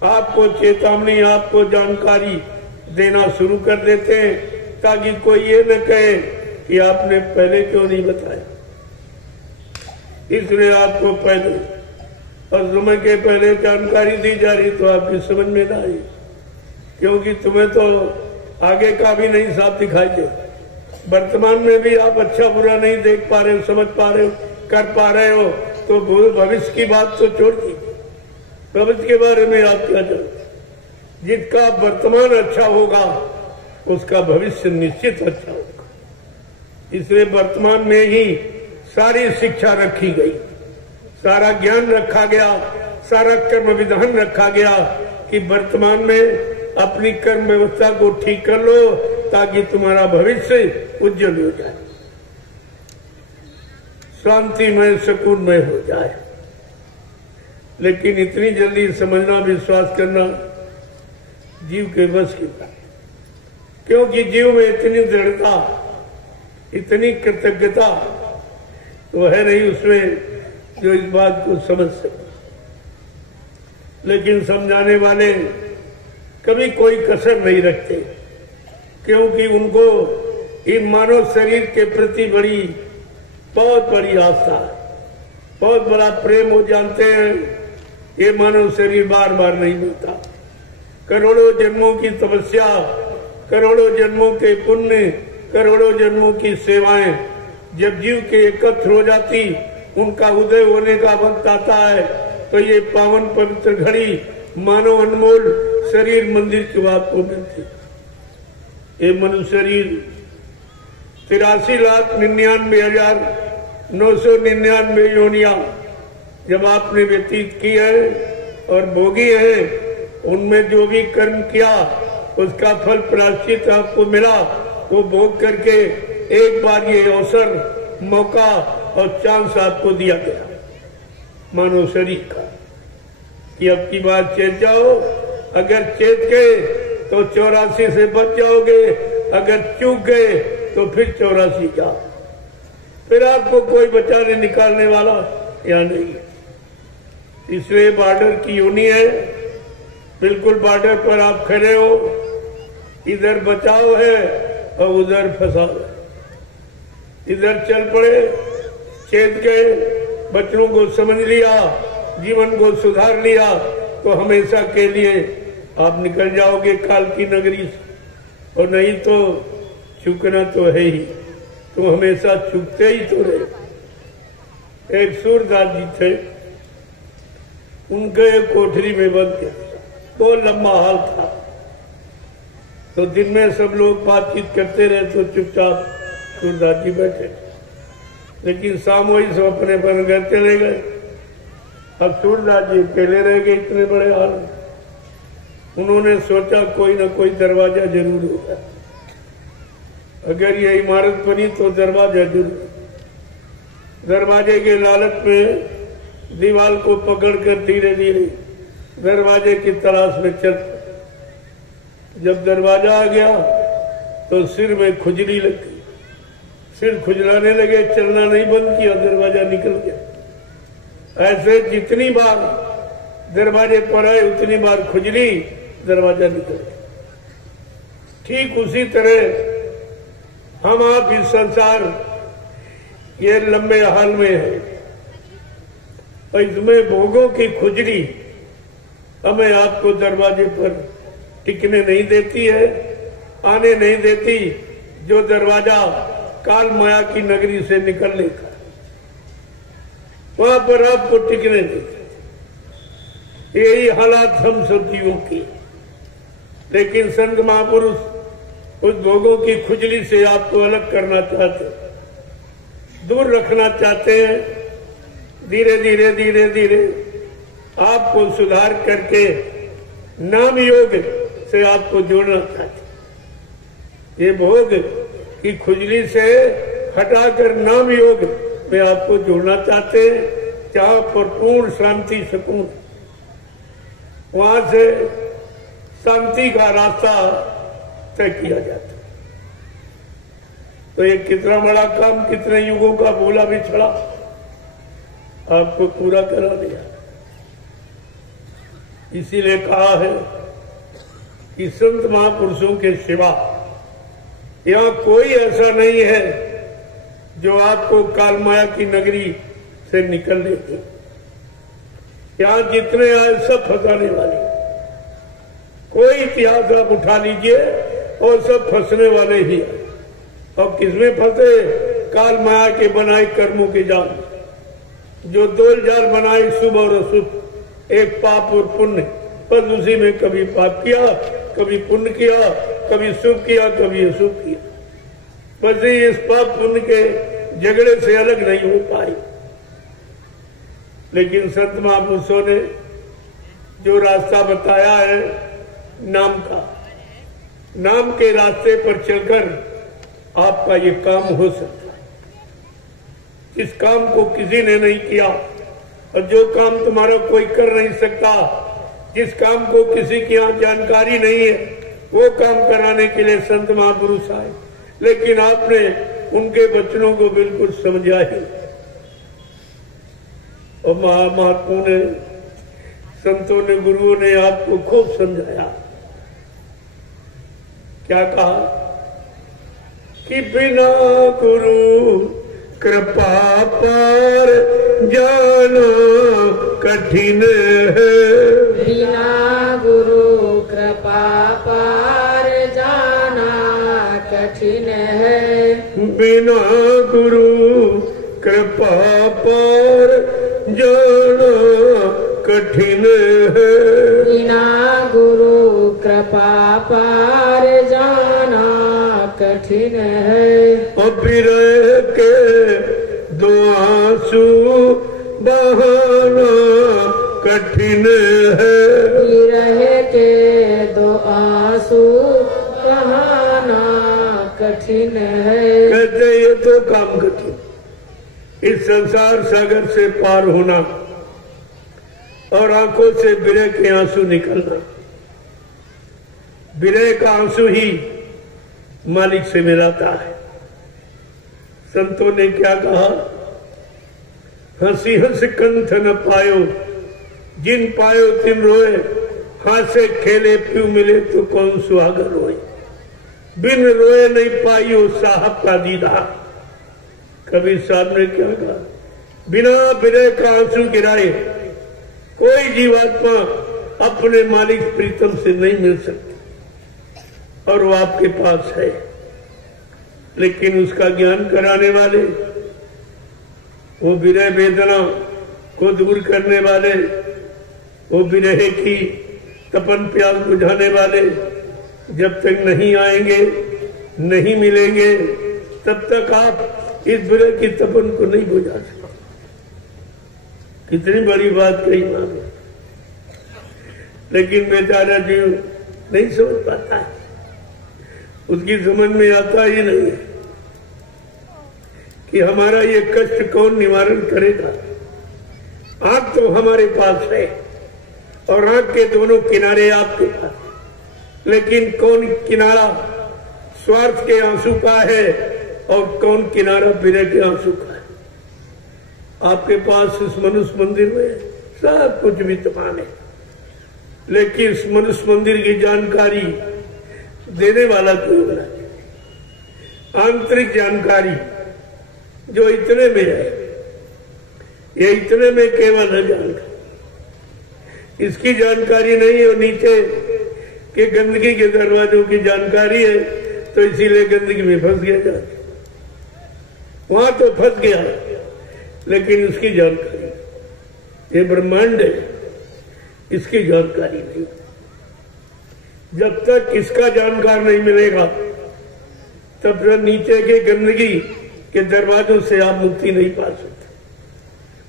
आपको चेतावनी, आपको जानकारी देना शुरू कर देते हैं, ताकि कोई ये न कहे कि आपने पहले क्यों नहीं बताया। इसलिए आपको पहले और समय के पहले जानकारी दी जा रही तो आपकी समझ में ना आई, क्योंकि तुम्हें तो आगे का भी नहीं साफ दिखाई दे। वर्तमान में भी आप अच्छा बुरा नहीं देख पा रहे हो, समझ पा रहे हो, कर पा रहे हो, तो भविष्य की बात तो छोड़ दीजिए। भविष्य के बारे में आप क्या जानते? जिसका वर्तमान अच्छा होगा उसका भविष्य निश्चित अच्छा होगा। इसलिए वर्तमान में ही सारी शिक्षा रखी गई, सारा ज्ञान रखा गया, सारा कर्म विधान रखा गया कि वर्तमान में अपनी कर्म व्यवस्था को ठीक कर लो, ताकि तुम्हारा भविष्य उज्जवल हो जाए, शांतिमय सुकूनमय हो जाए। लेकिन इतनी जल्दी समझना, विश्वास करना जीव के बस की बात, क्योंकि जीव में इतनी दृढ़ता, इतनी कृतज्ञता तो है नहीं उसमें जो इस बात को समझ सके। लेकिन समझाने वाले कभी कोई कसर नहीं रखते, क्योंकि उनको इन मानव शरीर के प्रति बहुत बड़ी आस्था है, बहुत बड़ा प्रेम। वो जानते हैं ये मानव शरीर बार बार नहीं मिलता। करोड़ों जन्मों की तपस्या, करोड़ों जन्मों के पुण्य, करोड़ों जन्मों की सेवाएं जब जीव के एकत्र हो जाती, उनका उदय होने का वक्त आता है, तो ये पावन पवित्र घड़ी मानव अनमोल शरीर मंदिर की बात को मिलती। ये मनुष्य शरीर 83,99,999 योनियां जब आपने व्यतीत की है और भोगी है, उनमें जो भी कर्म किया उसका फल प्रायश्चित आपको मिला। वो भोग करके एक बार ये अवसर, मौका और चांस आपको दिया गया मानव शरीर का कि अब की बात चेत जाओ। अगर चेत गए तो 84 से बच जाओगे, अगर चूक गए तो फिर 84 जाओ, फिर आपको कोई बचाने निकालने वाला या नहीं। इसलिए बॉर्डर की यूनी है, बिल्कुल बॉर्डर पर आप खड़े हो, इधर बचाव है और उधर फंसाव है। इधर चल पड़े, चेत गए, बच्चों को समझ लिया, जीवन को सुधार लिया, तो हमेशा के लिए आप निकल जाओगे काल की नगरी से। और नहीं तो चूकना तो है ही, तो हमेशा चूकते ही तो रहे। एक सूरदास जी थे, उनके कोठरी में बंद थे, बहुत लंबा हाल था। तो दिन में सब लोग बातचीत करते रहे तो चुपचाप सूरदास जी बैठे, लेकिन शाम वही सब अपने अपन घर चले गए। अब सूरदास जी अकेले रह गए इतने बड़े हाल में। उन्होंने सोचा कोई ना कोई दरवाजा जरूर होगा, अगर ये इमारत बनी तो दरवाजा जरूर। दरवाजे के लालच में दीवार को पकड़कर धीरे धीरे दरवाजे की तलाश में चल। जब दरवाजा आ गया तो सिर में खुजली लग गई, सिर खुजलाने लगे, चलना नहीं बंद किया, दरवाजा निकल गया। ऐसे जितनी बार दरवाजे पर आए उतनी बार खुजली, दरवाजा निकल गया। ठीक उसी तरह हम आप इस संसार ये लंबे हाल में है, और इसमें भोगों की खुजली हमें आपको दरवाजे पर टिकने नहीं देती है, आने नहीं देती। जो दरवाजा काल माया की नगरी से निकलने का, वहां पर आपको टिकने देते। यही हालात हम सब जीवों की। लेकिन संत महापुरुष उस भोगों की खुजली से आपको अलग करना चाहते, दूर रखना चाहते हैं। धीरे धीरे धीरे धीरे आपको सुधार करके नाम योग से आपको जोड़ना चाहते। ये भोग की खुजली से हटाकर नाम योग में आपको जोड़ना चाहते हैं, जहां पर पूर्ण शांति सुकून, वहां से शांति का रास्ता तय किया जाता है। तो ये कितना बड़ा काम, कितने युगों का बोला बिछड़ा, आपको पूरा करा दिया। इसीलिए कहा है कि संत महापुरुषों के सिवा यहाँ कोई ऐसा नहीं है जो आपको काल माया की नगरी से निकलने दे। यहाँ जितने आए सब फंसाने वाले। कोई इतिहास आप उठा लीजिए और सब फंसने वाले ही आए। और किसमें फंसे? काल माया के बनाए कर्मों के जाल। जो दो जाल बनाए, शुभ और अशुभ, एक पाप और पुण्य, बस उसी में कभी पाप किया, कभी पुण्य किया, कभी शुभ किया, कभी अशुभ किया। बस इस पाप पुण्य के झगड़े से अलग नहीं हो पाए। लेकिन संत महापुरुषों ने जो रास्ता बताया है नाम का, नाम के रास्ते पर चलकर आपका ये काम हो सकता है। जिस काम को किसी ने नहीं किया और जो काम तुम्हारा कोई कर नहीं सकता, जिस काम को किसी की यहाँ जानकारी नहीं है, वो काम कराने के लिए संत महापुरुष आए। लेकिन आपने उनके वचनों को बिल्कुल समझा ही। और महात्माओं ने, संतों ने, गुरुओं ने आपको खूब समझाया। क्या कहा कि बिना गुरु कृपा पार जाना कठिन है। बिना गुरु कृपा पार जाना कठिन है। बिना गुरु कृपा पार जाना कठिन है। बिना गुरु कृपा पार जाना कठिन है। और विरह के दो आंसू बहाना कठिन है। विरह के दो आंसू बहाना कठिन है। कहते ये तो काम कठिन, इस संसार सागर से पार होना और आंखों से विरह के आंसू निकलना। विरह का आंसू ही मालिक से मिलाता है। संतों ने क्या कहा? हंसी हंस कंठ न पायो, जिन पायो तिम रोए, हासे खेले प्यू मिले तो कौन सुहागर रोए। बिन रोए नहीं पाइयो साहब का दीदार। कबीर साहब ने क्या कहा? बिना विरह का आंसू गिराए कोई जीवात्मा अपने मालिक प्रीतम से नहीं मिल सकती। और वो आपके पास है, लेकिन उसका ज्ञान कराने वाले, वो विरह वेदना को दूर करने वाले, वो विरह की तपन प्यास बुझाने वाले जब तक नहीं आएंगे, नहीं मिलेंगे, तब तक आप इस विरह की तपन को नहीं बुझा सकते। कितनी बड़ी बात कही मां ने। लेकिन बेचारा जीव नहीं समझ पाता है, उसकी समझ में आता ही नहीं है कि हमारा ये कष्ट कौन निवारण करेगा। आंख तो हमारे पास है और आंख के दोनों किनारे आपके पास, लेकिन कौन किनारा स्वार्थ के आंसू का है और कौन किनारा विरह के आंसू का है। आपके पास इस मनुष्य मंदिर में सब कुछ विद्यमान है, लेकिन इस मनुष्य मंदिर की जानकारी देने वाला कोई होना चाहिए। आंतरिक जानकारी जो इतने में है, ये इतने में केवल है जानकारी, इसकी जानकारी नहीं है। और नीचे के गंदगी के दरवाजों की जानकारी है, तो इसीलिए गंदगी में फंस गया जाता। वहां तो फंस गया, लेकिन उसकी जानकारी, ये ब्रह्मांड है, इसकी जानकारी नहीं। जब तक इसका जानकार नहीं मिलेगा, तब तक नीचे के गंदगी के दरवाजों से आप मुक्ति नहीं पा सकते,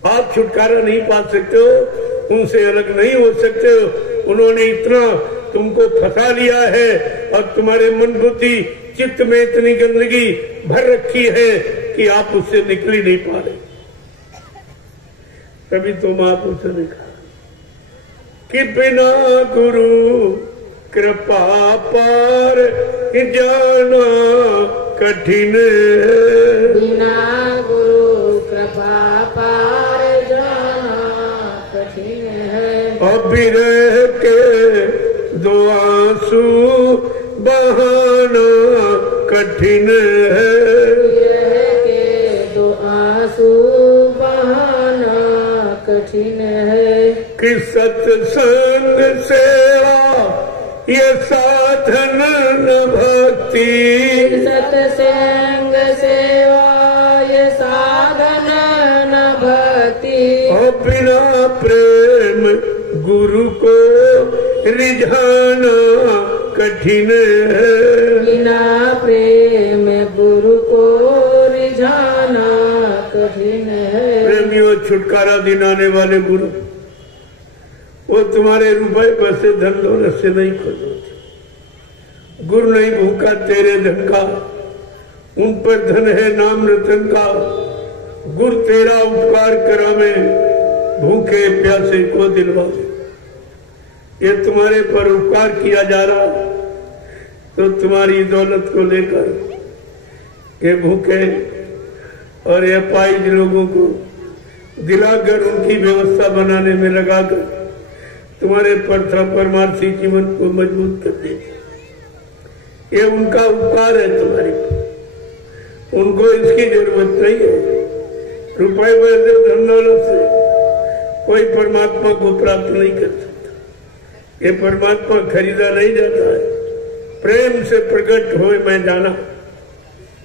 आप छुटकारा नहीं पा सकते हो, उनसे अलग नहीं हो सकते हो। उन्होंने इतना तुमको फंसा लिया है और तुम्हारे मन बुद्धि चित्त में इतनी गंदगी भर रखी है कि आप उससे निकल ही नहीं पा रहे। तभी तो महापुरुषों ने कहा कि बिना गुरु कृपा पार जाना कठिन। बिना गुरु कृपा पार जाना बिरह के दो आंसू बहाना कठिन है, बिरह के दो आंसू बहाना कठिन है। कि सत्संग सेवा ये साधन न भक्ति, सत्संग सेवा ये साधन न भक्ति, और बिना प्रेम गुरु को रिझाना कठिन है, बिना प्रेम गुरु को रिझाना कठिन है। प्रेमियों, छुटकारा दिलाने वाले गुरु वो तुम्हारे रुपए पैसे धन दौलत से नहीं खोजते। गुरु नहीं भूखा तेरे धन का, उन पर धन है नाम रतन का। गुरु तेरा उपकार करावे, भूखे प्यासे को दिलवावे। ये तुम्हारे पर उपकार किया जा रहा, तो तुम्हारी दौलत को लेकर ये भूखे और ये अपाहिज लोगों को दिलाकर उनकी व्यवस्था बनाने में लगाकर तुम्हारे परमार्थी जीवन को मजबूत कर देती। ये उनका उपकार है तुम्हारे पर, उनको इसकी जरूरत नहीं है। रुपए पैसे धन दौलत से कोई परमात्मा को प्राप्त नहीं कर सकता। ये परमात्मा खरीदा नहीं जाता है। प्रेम से प्रकट हो मैं जाना,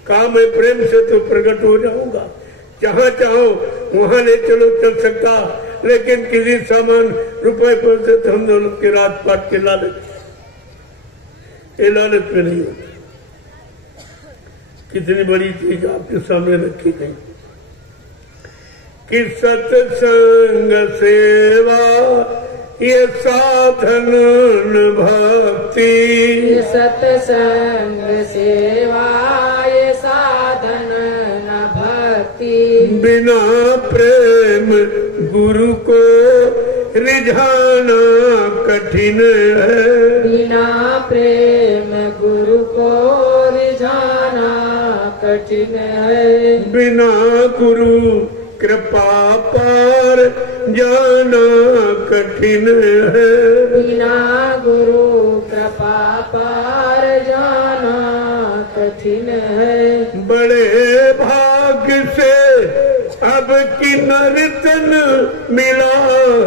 कहा मैं प्रेम से तो प्रकट हो जाऊंगा, जहां चाहो वहां ले चलो चल सकता, लेकिन किसी सामान रुपए पैसे धन दौलत के रात पाट के लालच, ये लालच में नहीं होता। कितनी बड़ी चीज आपके सामने रखी गई कि सत्संग सेवा ये साधन न भक्ति, सत्संग सेवा ये साधन न भक्ति, बिना प्रेम गुरु को रिझाना कठिन है, बिना प्रेम गुरु को रिझाना कठिन है, बिना गुरु कृपा पार जाना कठिन है, बिना गुरु कृपा पार जाना कठिन है। बड़े भाग्य से अब किन्नरतन मिला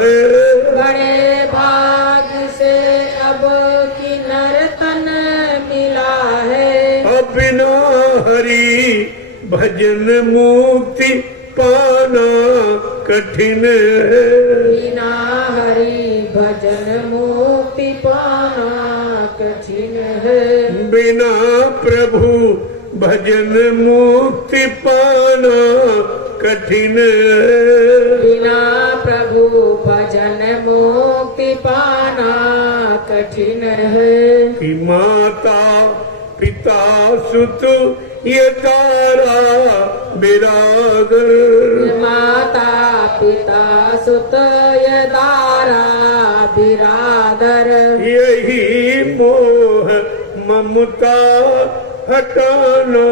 है, बड़े भाग से अब किन्नरतन मिला है, अब बिना हरि भजन मुक्ति पाना कठिन है, बिना हरि भजन मुक्ति पाना कठिन है, बिना प्रभु भजन मुक्ति पाना कठिन है, बिना प्रभु भजन मुक्ति पाना कठिन है। कि माता पिता सुत ये तारा बिरादर, माता पिता सुत ये दारा बिरादर, यही मोह ममता हटाना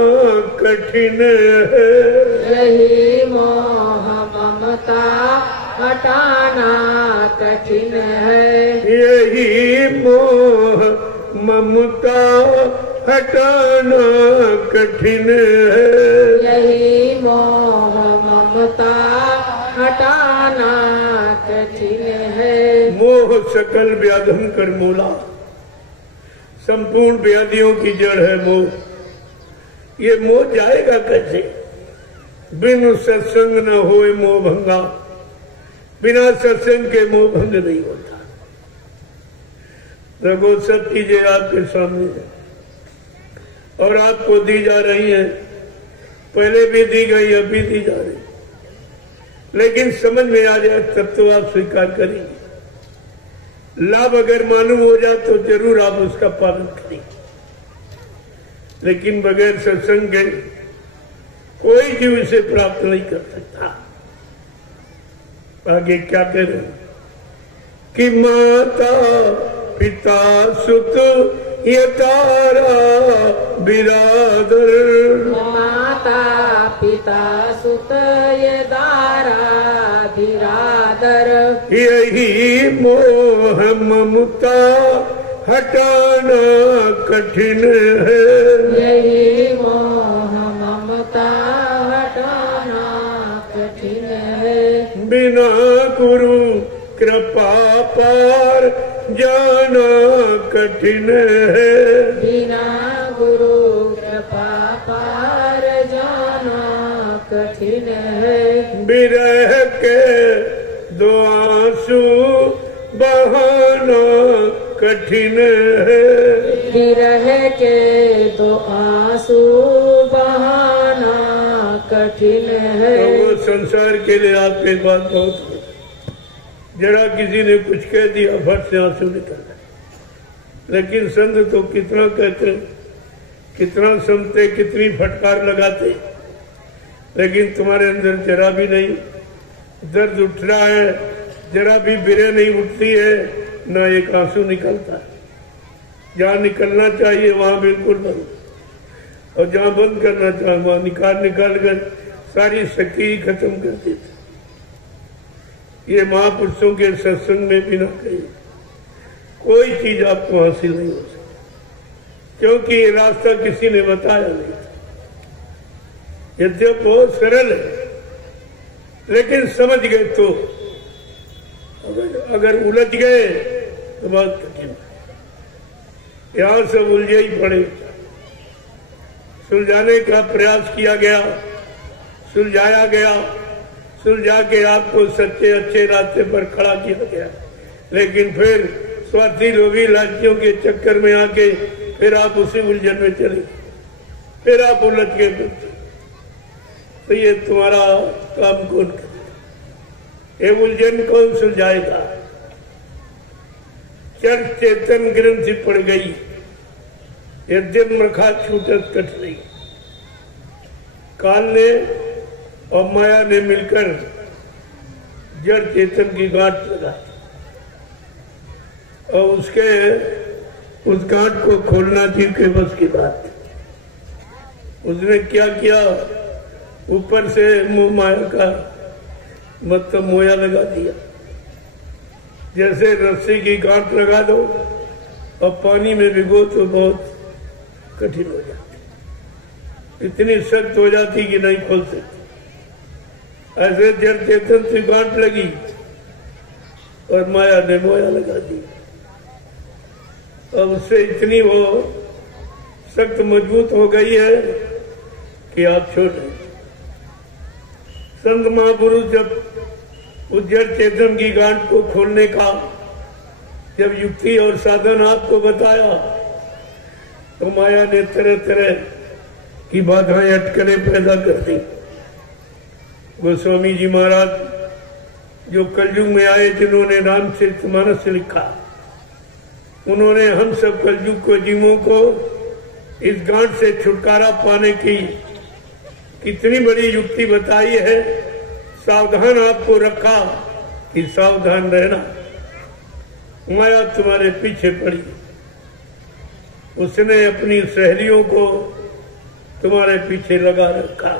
कठिन है, यही मोह ममता हटाना कठिन है, यही मोह ममता हटाना कठिन है, यही मोह ममता हटाना कठिन है। मोह सकल व्याधन कर मूला, संपूर्ण व्याधियों की जड़ है मोह। ये मोह जाएगा कैसे? बिन सत्संग न होए मोह भंगा, बिना सत्संग के मोह भंग नहीं होता। देखो सब चीजें आपके सामने है और आपको दी जा रही है, पहले भी दी गई अभी दी जा रही, लेकिन समझ में आ जाए तब तो आप स्वीकार करेंगे। लाभ अगर मालूम हो जाए तो जरूर आप उसका पालन करेंगे, लेकिन बगैर सत्संग के कोई जीव इसे प्राप्त नहीं कर सकता। आगे क्या कह रहे हैं कि माता पिता सुत ये तारा बिरादर, माता माता पिता सुत ये दारा बिरादर। यही मोह ममता हटाना कठिन है, यही मोह ममता हटाना कठिन है। बिना गुरु कृपा पार जाना कठिन है, बिना गुरु कृपा पार जाना कठिन है। बिरह के दो आंसू बहाना कठिन है, विरह के दो आंसू बहाना कठिन है। तो वो संसार के लिए आपके बात बहुत है। जरा किसी ने कुछ कह दिया फट से आंसू निकल गए। लेकिन संत तो कितना कहते, कितना समझते, कितनी फटकार लगाते, लेकिन तुम्हारे अंदर जरा भी नहीं दर्द उठ रहा है, जरा भी बिरे नहीं उठती है, ना एक आंसू निकलता है। जहाँ निकलना चाहिए वहां बिल्कुल बंद, और जहाँ बंद करना चाहिए वहां निकाल कर सारी शक्ति खत्म कर देते। ये महापुरुषों के सत्संग में भी ना कही कोई चीज आपको हासिल नहीं हो सकती, क्योंकि ये रास्ता किसी ने बताया नहीं था। यद्यप बहुत सरल है, लेकिन समझ गए तो, अगर उलझ गए तो बहुत कठिन है। यहां सब उलझे ही पड़े। सुलझाने का प्रयास किया गया, सुलझाया गया, सुलझा के आपको सच्चे अच्छे रास्ते पर खड़ा किया गया, लेकिन फिर स्वार्थी लोभी लालचियों के चक्कर में आके फिर आप उसी उलझन में चले, फिर आप उलझ के बचे। तो ये तुम्हारा काम कौन करेगा? ये उलझन कौन सुलझाएगा? चर चेतन ग्रंथि पड़ गई, यद्यम रखा छूटत कठ नहीं। काल ने और माया ने मिलकर जड़ चेतन की गांठ लगा और उस गांठ को खोलना थी के बस की बात। उसने क्या किया? ऊपर से मोह माया का मतलब मोया लगा दिया। जैसे रस्सी की गांठ लगा दो और पानी में भिगो तो बहुत कठिन हो जाती, इतनी सख्त हो जाती कि नहीं खोल सकती। ऐसे जड़ चेतन से गांठ लगी और माया ने मोया लगा दी, और उससे इतनी वो सख्त मजबूत हो गई है कि आप छोड़ रहे। संत महापुरुष जब उस जड़ चेतन की गांठ को खोलने का जब युक्ति और साधन आपको बताया, तो माया ने तरह तरह की बाधाएं अटकलें पैदा कर दी। गोस्वामी जी महाराज जो कलयुग में आए, जिन्होंने रामचरितमानस लिखा, उन्होंने हम सब कलयुग को जीवों को इस गांठ से छुटकारा पाने की कितनी बड़ी युक्ति बताई है। सावधान आपको रखा कि सावधान रहना, माया तुम्हारे पीछे पड़ी। उसने अपनी सहेलियों को तुम्हारे पीछे लगा रखा।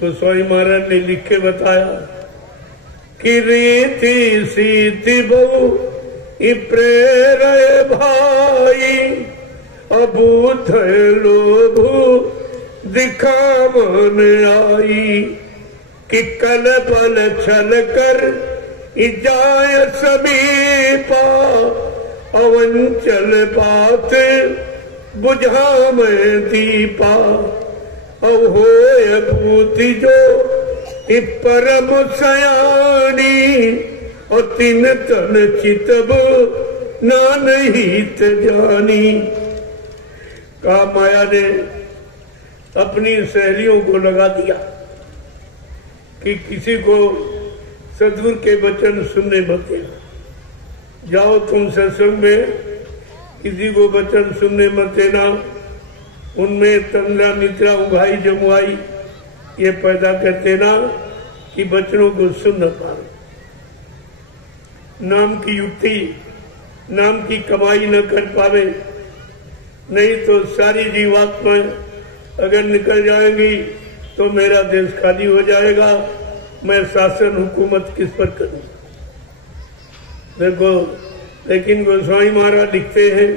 तो स्वामी महाराज ने लिख के बताया कि रीति सीति बहु प्रेरय भाई, अबूथ लोभु दिखावन आई, कि कल बल छल कर जाय समीपा, अवंचल बात बुझा में दीपा, अब होय भूति जो परम सयानी, और तीन तन चितब नान हित जानी। का माया ने अपनी सहेलियों को लगा दिया कि किसी को सदगुरु के वचन सुनने मत देना। जाओ तुम सत्संग में, किसी को वचन सुनने मत देना। उनमें तंद्रा निद्रा उघाई जमुआई ये पैदा कर देना कि वचनों को सुन न पाए। नाम की युक्ति, नाम की कमाई न कर पावे, नहीं तो सारी जीवात्माएं अगर निकल जाएंगी तो मेरा देश खाली हो जाएगा, मैं शासन हुकूमत किस पर करूं। देखो, लेकिन गोस्वामी महाराज लिखते हैं,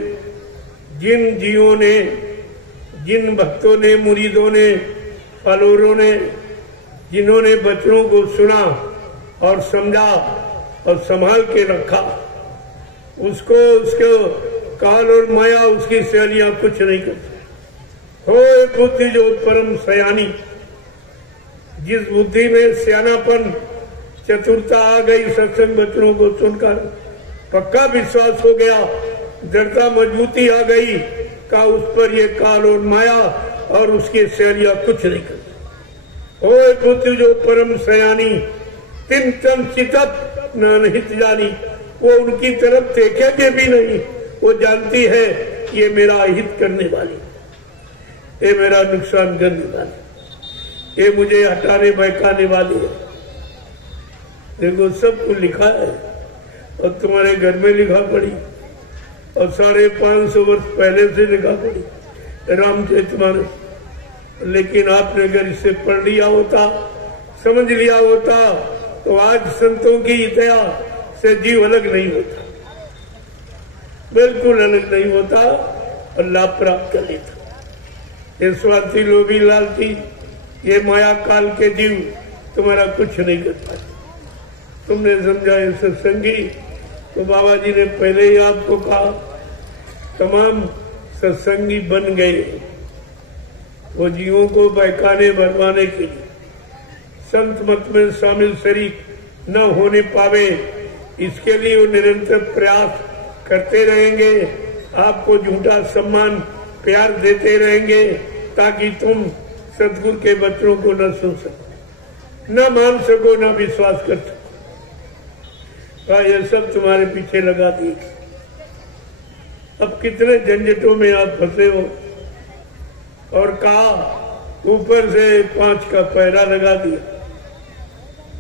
जिन जीवों ने, जिन भक्तों ने, मुरीदों ने, फॉलोअरों ने, जिन्होंने बच्चों को सुना और समझा और संभाल के रखा, उसको उसको काल और माया, उसकी सहेलियां कुछ नहीं करती। हो बुद्धि जो परम सयानी, जिस बुद्धि में सियानापन, चतुरता आ गई, सत्संग बच्चों को सुनकर पक्का विश्वास हो गया, दृढ़ता मजबूती आ गई का उस पर ये काल और माया और उसकी सहेलियां कुछ नहीं करती। हो बुद्धि जो परम सयानी, तिन तन चितत नानहित जानी, वो उनकी तरफ देखेंगे भी नहीं, वो जानती है ये मेरा हित करने वाली, ये मेरा नुकसान करने वाली, ये मुझे हटाने बहकाने वाली है। देखो, सब कुछ लिखा है और तुम्हारे घर में लिखा पड़ी और 550 वर्ष पहले से लिखा पड़ी रामचरितमानस। लेकिन आपने अगर इसे पढ़ लिया होता, समझ लिया होता, तो आज संतों की इतिहास से जीव अलग नहीं होता, बिल्कुल अलग नहीं होता और लाभ प्राप्त कर लेता। ये स्वार्थी, लोभी, लालची, ये माया काल के जीव तुम्हारा कुछ नहीं कर पाते। तुमने समझा ये सत्संगी, तो बाबा जी ने पहले ही आपको कहा, तमाम सत्संगी बन गए वो जीवों को बहकाने भरमाने के लिए, संत मत में शामिल शरीक न होने पावे, इसके लिए वो निरंतर प्रयास करते रहेंगे, आपको झूठा सम्मान प्यार देते रहेंगे, ताकि तुम सतगुरु के बच्चों को न सुन सको, न मान सको, न विश्वास कर सको। ये सब तुम्हारे पीछे लगा दिए। अब कितने झंझटों में आप फंसे हो, और कहा ऊपर से 5 का पहरा लगा दिया,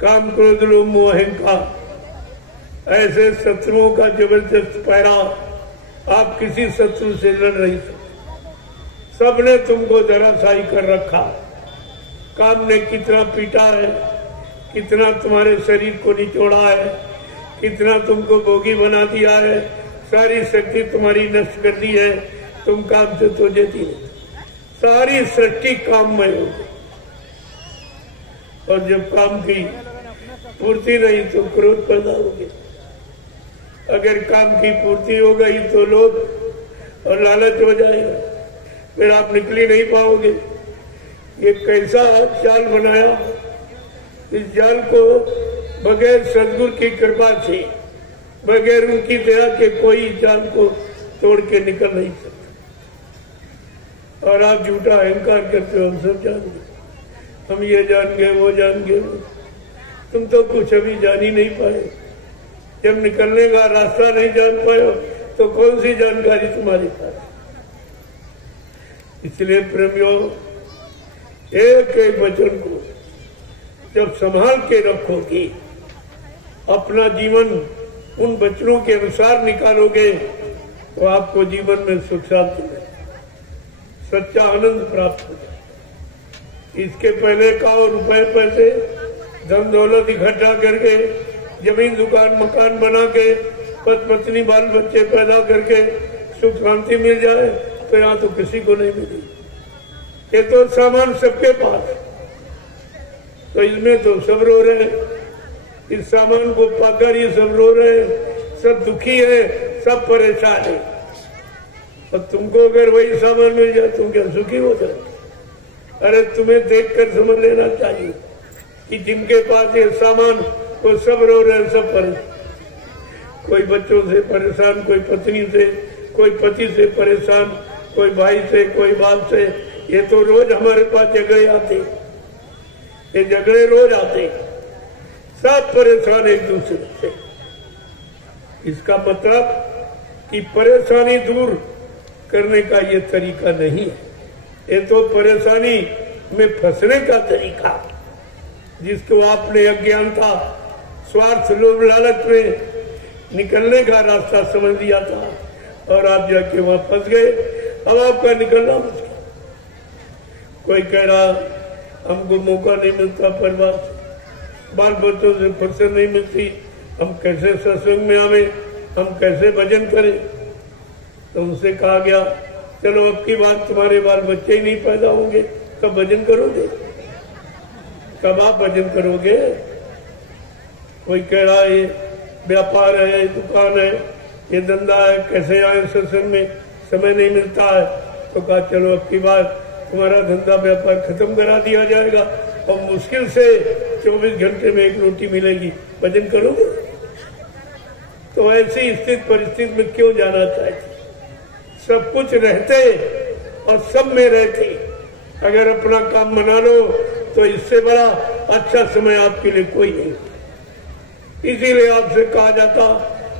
काम, क्रोध, लोभ, मोह, अहंकार, ऐसे शत्रुओं का जबरदस्त पहरा। आप किसी शत्रु से लड़ नहीं सकते, सबने तुमको धराशायी कर रखा। काम ने कितना पीटा है, कितना तुम्हारे शरीर को निचोड़ा है, कितना तुमको भोगी बना दिया है, सारी शक्ति तुम्हारी नष्ट कर दी है, तुम काम से तो देती नहीं, सारी सृष्टि काम में हो। और जब काम की पूर्ति नहीं तो क्रोध पैदा हो गया, अगर काम की पूर्ति हो गई तो लोभ और लालच हो जाएगा, फिर आप निकल ही नहीं पाओगे। ये कैसा जाल बनाया, इस जाल को बगैर सदगुरु की कृपा से, बगैर उनकी दया के कोई जाल को तोड़ के निकल नहीं सकता। और आप झूठा अहंकार करते हो, हम सब जान गए, हम ये जान गए, वो जान गए। तुम तो कुछ अभी जान ही नहीं पाए। जब निकलने का रास्ता नहीं जान पाए तो कौन सी जानकारी तुम्हारे पास। इसलिए प्रेमियों, एक एक वचन को जब संभाल के रखोगे, अपना जीवन उन वचनों के अनुसार निकालोगे, तो आपको जीवन में सुख शांति मिलेगी, सच्चा आनंद प्राप्त हो जाए। इसके पहले का रुपए पैसे धन दौलत इकट्ठा करके, जमीन दुकान मकान बना के, पति पत्नी बाल बच्चे पैदा करके सुख शांति मिल जाए, तो यहाँ तो किसी को नहीं मिली। ये तो सामान सबके पास, तो इसमें तो सब रो रहे हैं, इस सामान को पाकर ये सब रो रहे हैं, सब दुखी है, सब परेशान है। और तुमको अगर वही सामान मिल जाए तुम क्या सुखी हो जाए? अरे तुम्हें देखकर समझ लेना चाहिए कि जिनके पास ये सामान, वो सब रो रहे हैं, सब परेशान। कोई बच्चों से परेशान, कोई पत्नी से, कोई पति से परेशान, कोई भाई से, कोई बाप से। ये तो रोज हमारे पास झगड़े आते, ये झगड़े रोज आते, सब परेशान एक दूसरे से। इसका मतलब कि परेशानी दूर करने का ये तरीका नहीं है, ये तो परेशानी में फंसने का तरीका, जिसको आपने अज्ञानता, स्वार्थ, लोभ, लालच में निकलने का रास्ता समझ लिया था और आप जाके वहां फंस गए। अब आपका निकलना मुश्किल। कोई कह रहा हमको मौका नहीं मिलता, परिवार से बाल बच्चों से फुर्सत नहीं मिलती, हम कैसे सत्संग में आवे, हम कैसे भजन करें। तो उनसे कहा गया चलो अब की बात तुम्हारे बाल बच्चे ही नहीं पैदा होंगे तब भजन करोगे, कब आप भजन करोगे। कोई कह रहा है व्यापार है, दुकान है, ये धंधा है, कैसे आए सत्संग में, समय नहीं मिलता है। तो कहा चलो अब की बार तुम्हारा धंधा व्यापार खत्म करा दिया जाएगा और मुश्किल से 24 घंटे में एक रोटी मिलेगी, भजन करोगे। तो ऐसी स्थिति परिस्थिति में क्यों जाना चाहती, सब कुछ रहते और सब में रहती, अगर अपना काम बना लो तो इससे बड़ा अच्छा समय आपके लिए कोई नहीं। इसीलिए आपसे कहा जाता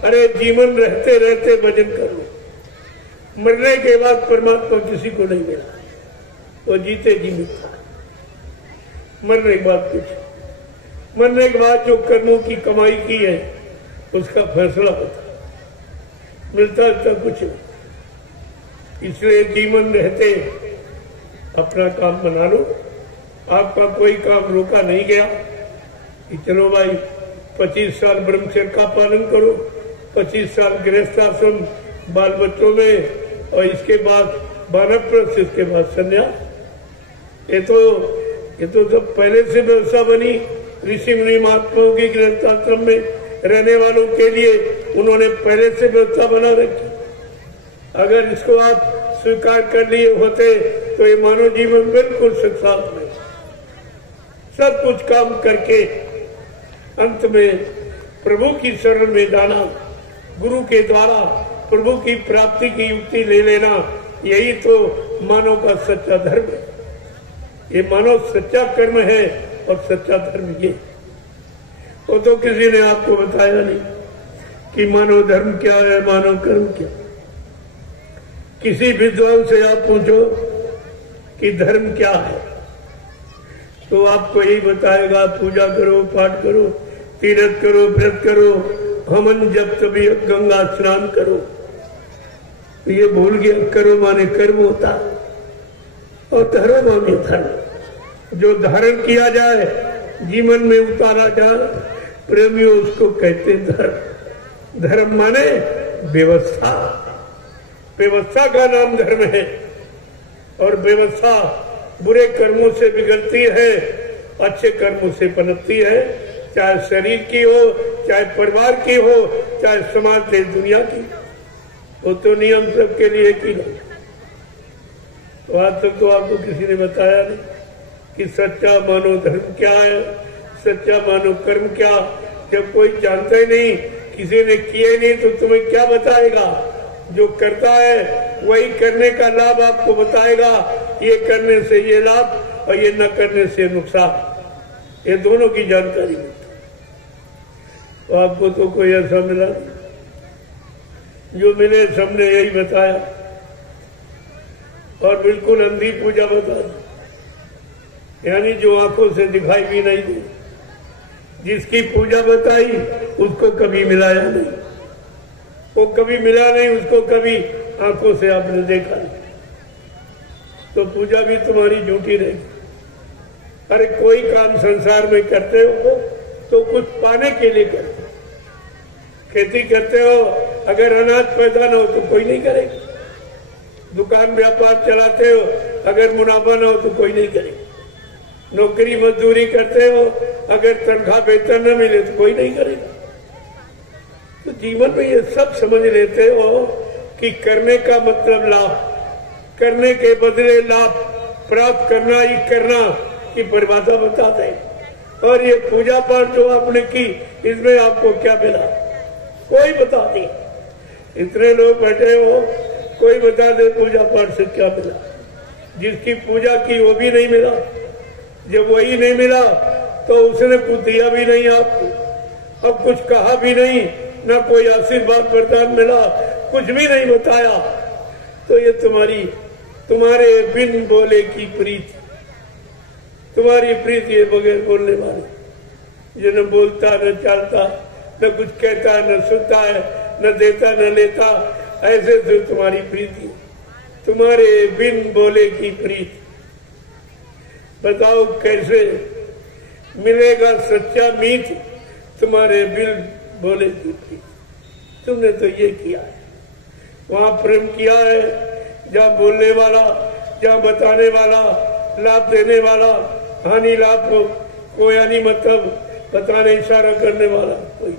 अरे जीवन रहते रहते भजन करो, मरने के बाद परमात्मा किसी को नहीं मिला, वो जीते जी मिलता, मरने के बाद कुछ, मरने के बाद जो कर्मों की कमाई की है उसका फैसला होता, मिलता कुछ नहीं। इसलिए जीवन रहते अपना काम बना लो, आपका कोई काम रोका नहीं गया कि चलो भाई 25 साल ब्रह्मचर्य का पालन करो, 25 साल गृहस्थ आश्रम बाल बच्चों में, और इसके बाद वानप्रस्थ, इसके बाद संन्यास। ये तो सब पहले से व्यवस्था बनी ऋषि मुनि महात्माओं की गृहस्थ आश्रम में रहने वालों के लिए, उन्होंने पहले से व्यवस्था बना रखी। अगर इसको आप स्वीकार कर लिए होते तो ये मानव जीवन बिल्कुल सुखसात में, सब कुछ काम करके अंत में प्रभु की शरण में जाना, गुरु के द्वारा प्रभु की प्राप्ति की युक्ति ले लेना, यही तो मानव का सच्चा धर्म है। ये मानव सच्चा कर्म है और सच्चा धर्म ये। वो तो किसी ने आपको बताया नहीं कि मानव धर्म क्या है, मानव कर्म क्या। किसी विद्वान से आप पूछो कि धर्म क्या है तो आपको यही बताएगा पूजा करो, पाठ करो, तीर्थ करो, व्रत करो, हवन जब तभी गंगा स्नान करो। तो ये भूल गया करो माने कर्म होता और धर्म माने धर्म, जो धारण किया जाए, जीवन में उतारा जाए, प्रेमियों उसको कहते धर्म। धर्म माने व्यवस्था, व्यवस्था का नाम धर्म है। और व्यवस्था बुरे कर्मों से बिगड़ती है, अच्छे कर्मों से पनपती है, चाहे शरीर की हो, चाहे परिवार की हो, चाहे समाज देश दुनिया की। वो तो नियम सबके लिए एक ही नहीं। तो आज तक तो आपको किसी ने बताया नहीं कि सच्चा मानव धर्म क्या है, सच्चा मानव कर्म क्या। जब कोई जानता ही नहीं, किसी ने किए नहीं, तो तुम्हें क्या बताएगा। जो करता है वही करने का लाभ आपको बताएगा, ये करने से ये लाभ और ये न करने से नुकसान, ये दोनों की जानकारी मिलती। तो आपको तो कोई ऐसा मिला नहीं, जो मिले सबने यही बताया और बिल्कुल अंधी पूजा बता दी, यानी जो आंखों से दिखाई भी नहीं दी। जिसकी पूजा बताई उसको कभी मिलाया नहीं, वो कभी मिला नहीं, उसको कभी आंखों से आपने देखा नहीं, तो पूजा भी तुम्हारी झूठी रहेगी। अरे कोई काम संसार में करते हो तो कुछ पाने के लिए करते हो। खेती करते हो, अगर अनाज पैदा न हो तो कोई नहीं करेगा। दुकान व्यापार चलाते हो, अगर मुनाफा न हो तो कोई नहीं करेगा। नौकरी मजदूरी करते हो, अगर तनख्वाह वेतन न मिले तो कोई नहीं करेगा। तो जीवन में ये सब समझ लेते हो कि करने का मतलब लाभ, करने के बदले लाभ प्राप्त करना ही करना की परिभाषा बता दे। और ये पूजा पाठ जो आपने की, इसमें आपको क्या मिला, कोई बता दे। इतने लोग बैठे हो, कोई बता दे पूजा पाठ से क्या मिला। जिसकी पूजा की वो भी नहीं मिला, जब वही नहीं मिला तो उसने कुछ दिया भी नहीं आपको, अब कुछ कहा भी नहीं, ना कोई आशीर्वाद वरदान मिला, कुछ भी नहीं बताया। तो ये तुम्हारे बिन बोले की प्रीति, तुम्हारी प्रीति है बगैर बोलने वाली, जो न बोलता न चालता, न कुछ कहता न सुनता है, न देता न लेता, ऐसे तो तुम्हारी प्रीति, तुम्हारे बिन बोले की प्रीति। बताओ कैसे मिलेगा सच्चा मीत तुम्हारे बिल बोले झूठी। तुमने तो ये किया है, वहां प्रेम किया है जहाँ बोलने वाला, जहाँ बताने वाला, लाभ देने वाला, हानि लाभ को यानी मतलब बताने इशारा करने वाला कोई।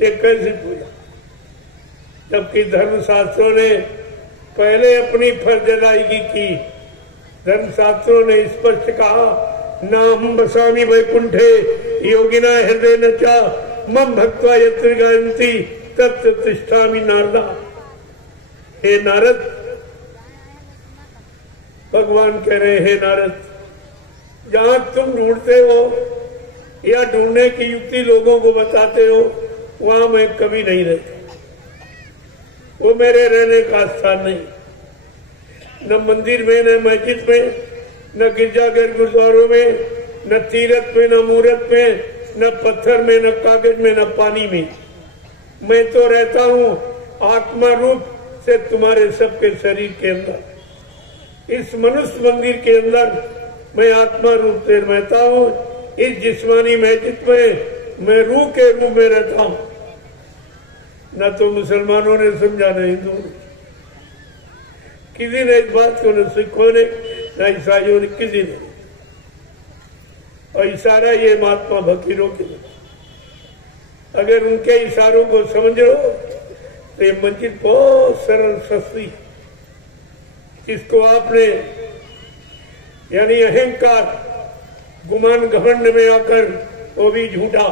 ये कैसे पूजा? जबकि धर्मशास्त्रों ने पहले अपनी फर्ज अदायगी की। धर्मशास्त्रों ने स्पष्ट कहा, नाम बसामी वैकुंठे योगिना हृदय न चा मम भक्त्वा यत्र गायन्ति तत्र तिष्ठामि नारदा। हे नारद, भगवान कह रहे हे नारद, जहां तुम ढूंढते हो या ढूंढने की युक्ति लोगों को बताते हो, वहां मैं कभी नहीं रहता। वो मेरे रहने का स्थान नहीं। न मंदिर में, न मस्जिद में, न गिरजाघर गुरुद्वारों में, न तीरथ में, न मूर्त में, न पत्थर में, न कागज में, न पानी में। मैं तो रहता हूँ आत्मा रूप से तुम्हारे सबके शरीर के अंदर। इस मनुष्य मंदिर के अंदर मैं आत्मा रूप से रहता हूँ। इस जिस्मानी मस्जिद में मैं रूह के रूप में रहता हूँ। न तो मुसलमानों ने समझा, न हिंदुओं ने, किसी ने इस बात को, न सिखों ने, न ईसाइयों ने, किसी ने। और इशारा ये महात्मा फकीरों के लिए। अगर उनके इशारों को समझ लो तो ये मंजिल बहुत सरल सस्ती, जिसको आपने यानी अहंकार गुमान घमंड में आकर वो भी झूठा,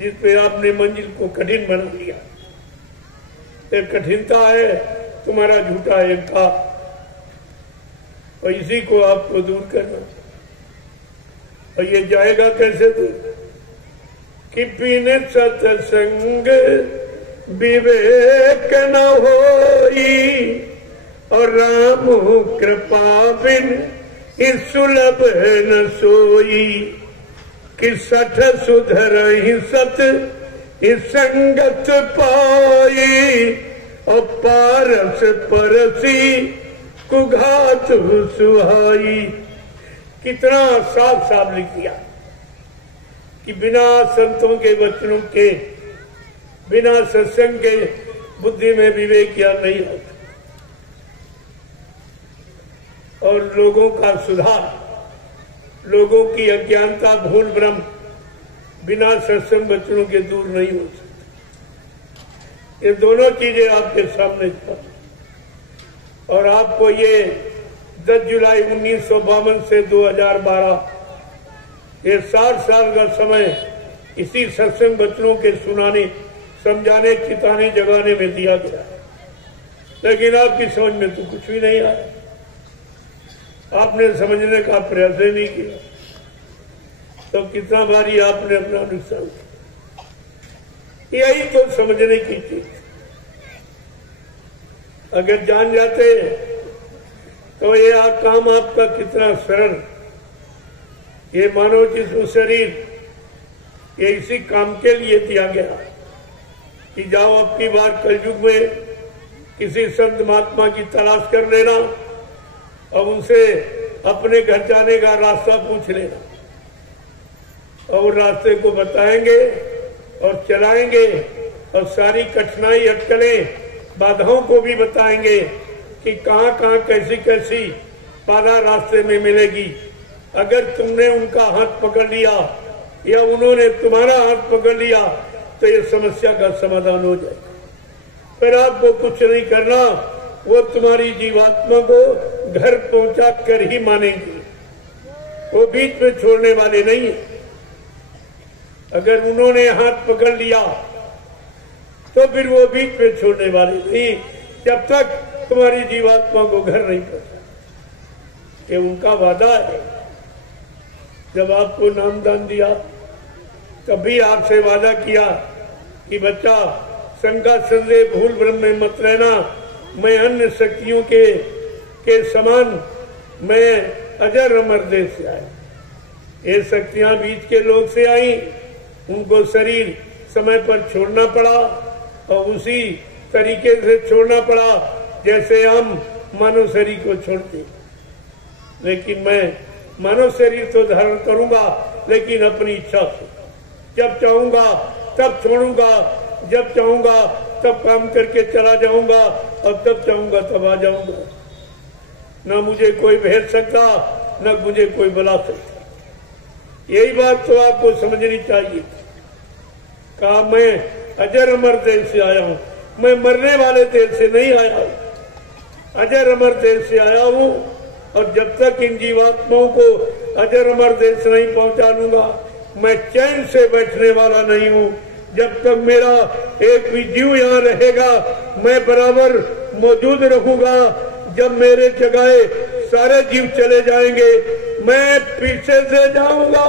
जिस पे आपने मंजिल को कठिन बना दिया। ये कठिनता है तुम्हारा झूठा अहंकार, और इसी को आपको दूर करना। और ये जाएगा कैसे दूर? कि बिन सत्संग विवेक न होई, और राम कृपा बिन सुलभ न सोई। कि सठ सुधर ही सत संगत पाई, और पारस परसी कुघात सुहाई। कितना साफ साफ लिख दिया कि बिना संतों के वचनों के, बिना सत्संग के बुद्धि में विवेक या नहीं होता। और लोगों का सुधार, लोगों की अज्ञानता, भूल भ्रम बिना सत्संग वचनों के दूर नहीं हो सकती। ये दोनों चीजें आपके सामने और आपको ये 10 जुलाई 1952 से 2012 ये 60 साल का समय इसी सत्संग वचनों के सुनाने, समझाने, चिताने, जगाने में दिया गया। लेकिन आपकी समझ में तो कुछ भी नहीं आया। आपने समझने का प्रयास ही नहीं किया। तो कितना बारी आपने अपना नुकसान किया। यही तो समझने की चीज। अगर जान जाते तो ये काम आपका कितना सरल। ये मानव जिस्म शरीर ये इसी काम के लिए दिया गया कि जाओ अपनी बार कलयुग में किसी संत महात्मा की तलाश कर लेना और उनसे अपने घर जाने का रास्ता पूछ लेना, और रास्ते को बताएंगे और चलाएंगे, और सारी कठिनाई, अटकलें, बाधाओं को भी बताएंगे कि कहाँ कहाँ कैसी कैसी बाधा रास्ते में मिलेगी। अगर तुमने उनका हाथ पकड़ लिया या उन्होंने तुम्हारा हाथ पकड़ लिया तो ये समस्या का समाधान हो जाएगा। फिर आपको कुछ नहीं करना, वो तुम्हारी जीवात्मा को घर पहुंचा कर ही मानेंगे। वो बीच में छोड़ने वाले नहीं है। अगर उन्होंने हाथ पकड़ लिया तो फिर वो बीच में छोड़ने वाले नहीं, जब तक तुम्हारी जीवात्मा को घर नहीं पहुंचा। ये उनका वादा है। जब आपको नामदान दिया तब भी आपसे वादा किया कि बच्चा शंका संदेह भूल भ्रम में मत रहना। मैं अन्य शक्तियों के समान मैं अजर अमर देश से आया। ये शक्तियां बीच के लोग से आई, उनको शरीर समय पर छोड़ना पड़ा और उसी तरीके से छोड़ना पड़ा जैसे हम मानव शरीर को छोड़ते। लेकिन मैं मानव शरीर तो धारण करूंगा, लेकिन अपनी इच्छा से। जब चाहूंगा तब छोड़ूंगा, जब चाहूंगा तब काम करके चला जाऊंगा, और तब चाहूंगा तब आ जाऊंगा। न मुझे कोई भेज सकता, न मुझे कोई बुला सकता। यही बात तो आपको समझनी चाहिए। कहा मैं अजर अमर देश से आया हूं, मैं मरने वाले देश से नहीं आया हूं, अजर अमर देश से आया हूं। और जब तक इन जीवात्माओं को अजर अमर देश नहीं पहुंचा दूंगा, मैं चैन से बैठने वाला नहीं हूं। जब तक मेरा एक भी जीव यहाँ रहेगा, मैं बराबर मौजूद रहूंगा। जब मेरे जगह सारे जीव चले जाएंगे, मैं पीछे से जाऊंगा।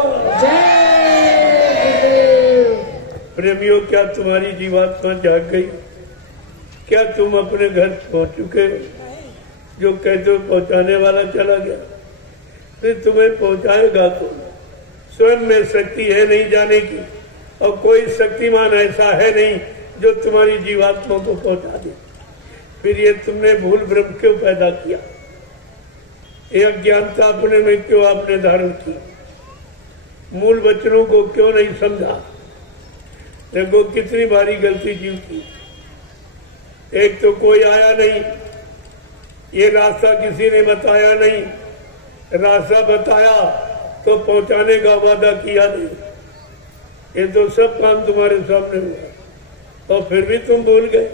प्रेमियों, क्या तुम्हारी जीवात्मा जाग गई? क्या तुम अपने घर पहुंच चुके हो? जो कहते हो पहुंचाने वाला चला गया, फिर तुम्हें पहुंचाएगा तो स्वयं में शक्ति है नहीं जाने की, और कोई शक्तिमान ऐसा है नहीं जो तुम्हारी जीवात्मा को पहुंचा दे। फिर ये तुमने भूल भ्रम क्यों पैदा किया? ये अज्ञानता अपने में क्यों आपने धारण की? मूल वचनों को क्यों नहीं समझा? देखो कितनी भारी गलती जीव की। एक तो कोई आया नहीं, ये रास्ता किसी ने बताया नहीं, रास्ता बताया तो पहुंचाने का वादा किया नहीं। ये तो सब काम तुम्हारे सामने हुआ, और फिर भी तुम भूल गए।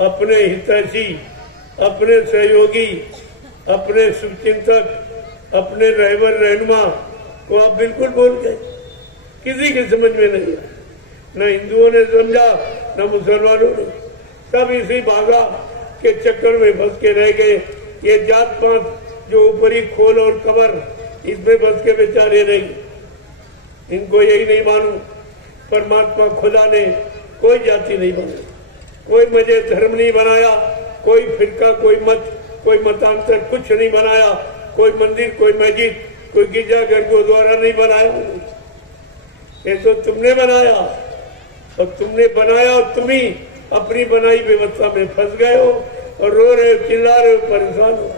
अपने हितैषी, अपने सहयोगी, अपने शुभचिंतक, अपने रहबर रहनुमा को आप बिल्कुल भूल गए। किसी की समझ में नहीं आया, न हिंदुओं ने समझा, न मुसलमानों ने। सब इसी भागा के चक्कर में फंस के रह गए। ये जात पात जो ऊपरी खोल और कबर, इसमें फंस के बेचारे नहीं। इनको यही नहीं मालूम, परमात्मा खुदा ने कोई जाति नहीं बनाई, कोई मजे धर्म नहीं बनाया, कोई फिरका, कोई मत, कोई मतांतर कुछ नहीं बनाया, कोई मंदिर, कोई मस्जिद, कोई गिरजाघर, गुरुद्वारा नहीं बनाया। ये तो तुमने बनाया, और तुमने बनाया और तुम ही अपनी बनाई व्यवस्था में फंस गए हो, और रो रहे हो, चिल्ला रहे हो, परेशान हो।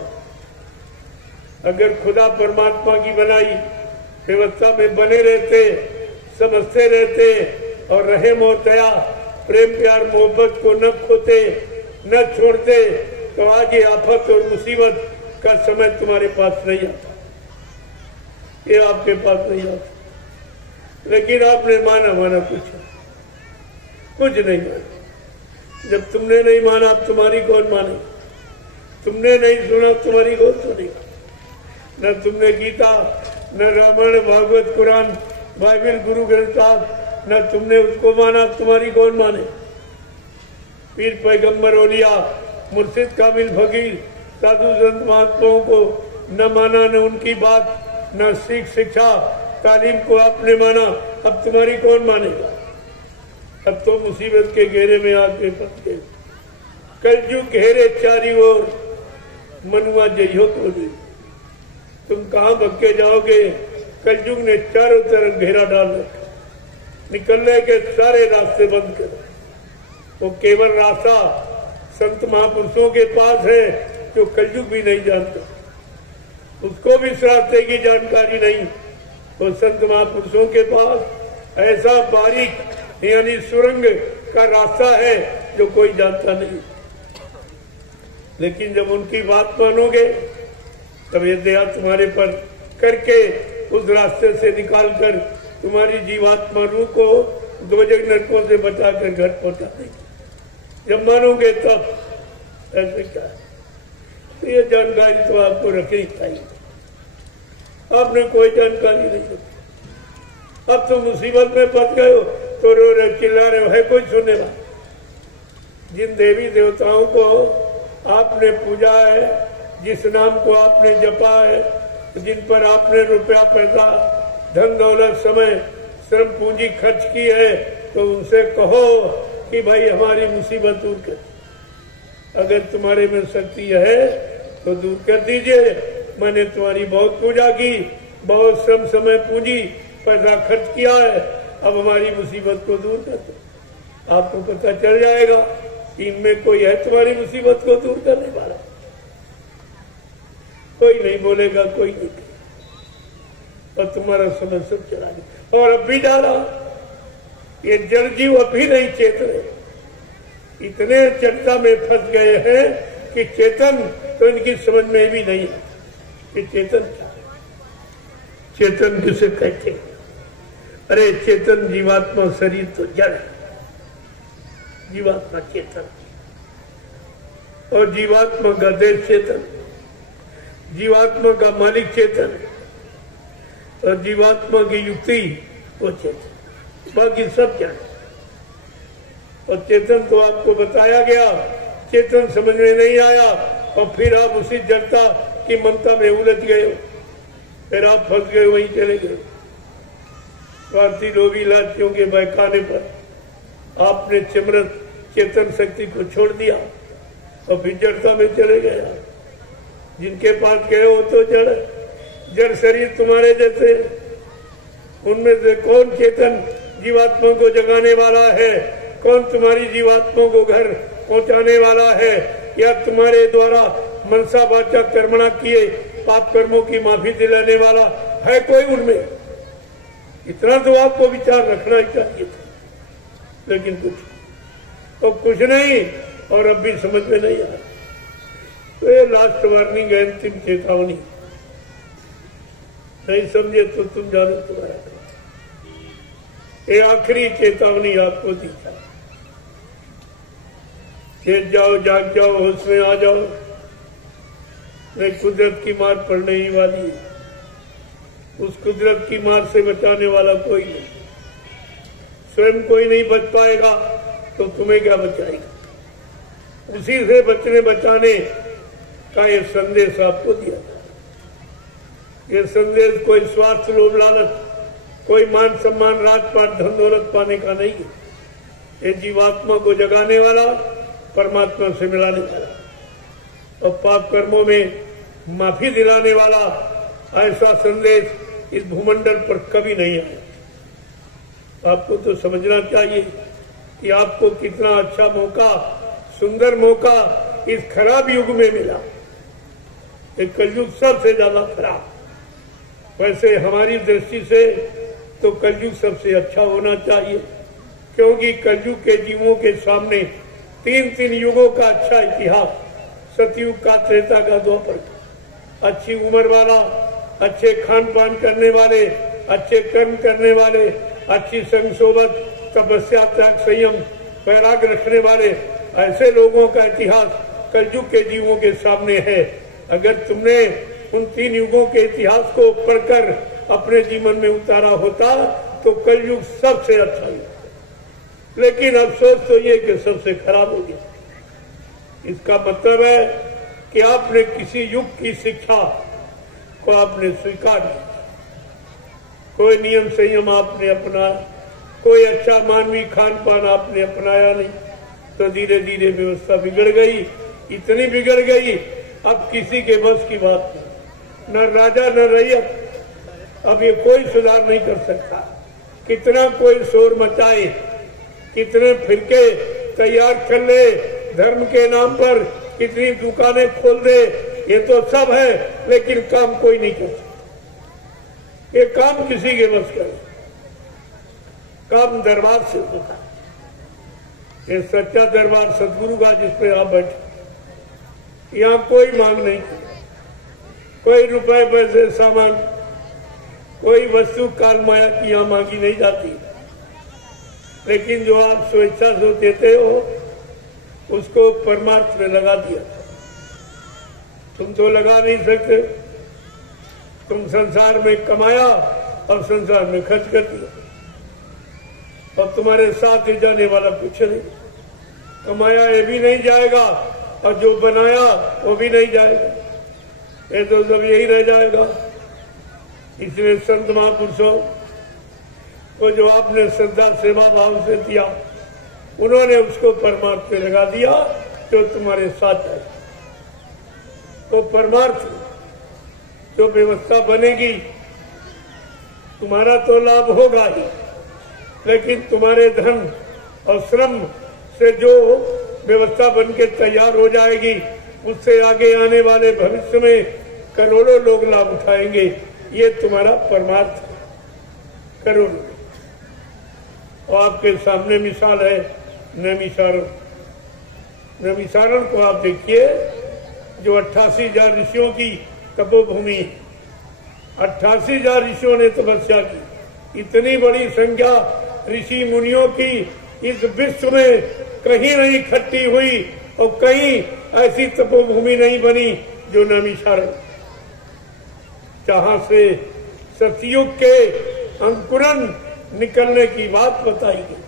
अगर खुदा परमात्मा की बनाई व्यवस्था में बने रहते, समझते रहते, और रहम और दया, प्रेम प्यार मोहब्बत को न खोते, न छोड़ते, तो आज ये आफत और मुसीबत का समय तुम्हारे पास नहीं आता, ये आपके पास नहीं आता। लेकिन आपने माना कुछ नहीं माना। जब तुमने नहीं माना, तुम्हारी कौन माने? तुमने नहीं सुना, तुम्हारी कौन सुनेगा? न तुमने गीता, न रामायण, भागवत, कुरान, बाइबल, गुरु ग्रंथ साहब, न तुमने उसको माना, तुम्हारी कौन माने? पीर पैगम्बर औलिया, मुर्शिद कामिल फकीर, साधु संत महात्माओं को न माना, न उनकी बात, न सीख शिक्षा तालीम को आपने माना। अब तुम्हारी कौन मानेगा? अब तो मुसीबत के घेरे में आके फंस गए। कलयुग घेरे चारी ओर, मनुआ जइयो को नहीं। तुम कहाँ भक्के जाओगे? कलयुग ने चारों तरफ घेरा डाल रखा, निकलने के सारे रास्ते बंद कर। वो केवल रास्ता संत महापुरुषों के पास है, जो कलयुग भी नहीं जानता, उसको भी इस रास्ते की जानकारी नहीं। वो संत महापुरुषों के पास ऐसा बारीक यानी सुरंग का रास्ता है जो कोई जानता नहीं। लेकिन जब उनकी बात मानोगे, तब ये दया तुम्हारे पर करके उस रास्ते से निकालकर तुम्हारी जीवात्मा रूह को दोजख नरकों से बचाकर घर पहुंचा देगी। जब मानोगे तब। ऐसे क्या है? तो ये जानकारी तो आपको रखनी चाहिए। आपने कोई जानकारी नहीं रखी। अब तो मुसीबत में फंस गए हो, तो रो रहे, चिल्ला रहे हो, है कोई सुनने वाला? जिन देवी देवताओं को आपने पूजा है, जिस नाम को आपने जपा है, जिन पर आपने रुपया पैसा, धन दौलत, समय, श्रम पूंजी खर्च की है, तो उनसे कहो कि भाई हमारी मुसीबत दूर कर। अगर तुम्हारे में शक्ति है तो दूर कर दीजिए। मैंने तुम्हारी बहुत पूजा की, बहुत श्रम, समय, पूंजी, पैसा खर्च किया है, अब हमारी मुसीबत को दूर कर दो। आपको पता चल जाएगा कि इनमें कोई है तुम्हारी मुसीबत को दूर करने वाला। कोई नहीं बोलेगा, कोई नहीं, और तुम्हारा समय सब चला गया। और अब भी डाला, ये जड़ जीव अभी नहीं चेत रहे, इतने चर्चा में फंस गए हैं कि चेतन तो इनकी समझ में भी नहीं आता कि चेतन क्या है, चेतन किसे कहते हैं। अरे चेतन जीवात्मा, शरीर तो जड़ है, जीवात्मा चेतन, और जीवात्मा का देश चेतन, जीवात्मा का मालिक चेतन, और जीवात्मा की युक्ति वो चेतन, बाकी सब जड़। और चेतन तो आपको बताया गया, चेतन समझ में नहीं आया, और फिर आप उसी जड़ता की ममता में उलझ गए हो, फिर आप फंस गए, वहीं चले गए। स्वार्थी लोभी लालचियों के बहकाने पर आपने चिमरत चेतन शक्ति को छोड़ दिया और फिर जड़ता में चले गए। जिनके पास गए हो तो जड़ शरीर तुम्हारे जैसे, उनमें से कौन चेतन जीवात्मा को जगाने वाला है, कौन तुम्हारी जीवात्मा को घर पहुंचाने वाला है, या तुम्हारे द्वारा मनसा वाचा कर्मणा किए पाप कर्मों की माफी दिलाने वाला है कोई उनमें? इतना तो आपको विचार रखना ही चाहिए था, लेकिन कुछ नहीं, और अब भी समझ में नहीं आ रहा। तो ये लास्ट वार्निंग है, अंतिम चेतावनी, नहीं समझे तो तुम जानो तुम्हारा, ये आखिरी चेतावनी आपको दी है। चेत जाओ, जाग जाओ, होश में आ जाओ, नहीं कुदरत की मार पड़ने ही वाली है। उस कुदरत की मार से बचाने वाला कोई नहीं, स्वयं कोई नहीं बच पाएगा तो तुम्हें क्या बचाएगा। उसी से बचाने का ये संदेश आपको दिया था। ये संदेश कोई स्वार्थ, लोभ, लालच, कोई मान सम्मान, राजपाट, धन दौलत पाने का नहीं है। ये जीवात्मा को जगाने वाला, परमात्मा से मिलाने वाला, और पाप कर्मों में माफी दिलाने वाला ऐसा संदेश इस भूमंडल पर कभी नहीं आया। आपको तो समझना चाहिए कि आपको कितना अच्छा मौका, सुंदर मौका इस खराब युग में मिला। ये कलयुग सबसे ज्यादा खराब, वैसे हमारी दृष्टि से तो कलयुग सबसे अच्छा होना चाहिए, क्योंकि कलयुग के जीवों के सामने तीन युगों का अच्छा इतिहास, सतयुग का, त्रेता का, द्वापर का, अच्छी उम्र वाला, अच्छे खान पान करने वाले, अच्छे कर्म करने वाले, अच्छी संग सोबत, तपस्या, त्याग, संयम, वैराग्य रखने वाले, ऐसे लोगों का इतिहास कलयुग के जीवों के सामने है। अगर तुमने उन 3 युगों के इतिहास को पढ़कर अपने जीवन में उतारा होता तो कलयुग सबसे अच्छा है, लेकिन अफसोस तो ये कि सबसे खराब हो गया। इसका मतलब है कि आपने किसी युग की शिक्षा को आपने स्वीकार किया, कोई नियम संयम आपने अपनाया, कोई अच्छा मानवीय खान पान आपने अपनाया नहीं, तो धीरे धीरे व्यवस्था बिगड़ गई, इतनी बिगड़ गई अब किसी के बस की बात नहीं, न राजा न रैयत, अब ये कोई सुधार नहीं कर सकता। कितना कोई शोर मचाए, कितने फिरके तैयार कर ले धर्म के नाम पर, कितनी दुकानें खोल दे, ये तो सब है, लेकिन काम कोई नहीं कर सकता। ये काम किसी के बस का, काम दरबार से होता है। ये सच्चा दरबार सदगुरु का जिसपे आप बैठे, यहाँ कोई मांग नहीं, कोई रुपए पैसे सामान, कोई वस्तु काल माया की यहाँ मांगी नहीं जाती, लेकिन जो आप स्वेच्छा से देते हो उसको परमार्थ में लगा दिया। तुम तो लगा नहीं सकते, तुम संसार में कमाया और संसार में खर्च कर दिया, और तुम्हारे साथ ही जाने वाला कुछ नहीं। कमाया ये भी नहीं जाएगा और जो बनाया वो भी नहीं जाएगा, ये तो सब यही रह जाएगा। इसलिए संत महापुरुषों को जो आपने श्रद्धा सेवा भाव से दिया, उन्होंने उसको परमार्थ में लगा दिया जो तुम्हारे साथ है। तो परमार्थ जो व्यवस्था बनेगी, तुम्हारा तो लाभ होगा ही, लेकिन तुम्हारे धन और श्रम से जो व्यवस्था बन के तैयार हो जाएगी, उससे आगे आने वाले भविष्य में करोड़ों लोग लाभ उठाएंगे। ये तुम्हारा परमार्थ करोड़ों। और आपके सामने मिसाल है नैमिषारण। नैमिषारण को आप देखिए, जो 88,000 ऋषियों की तपोभूमि है। 88,000 ऋषियों ने तपस्या की। इतनी बड़ी संख्या ऋषि मुनियों की इस विश्व में कहीं नहीं इकट्ठी हुई और कहीं ऐसी तपोभूमि नहीं बनी जो नैमिषारण, जहां से सतयुग के अंकुरन निकलने की बात बताई गई।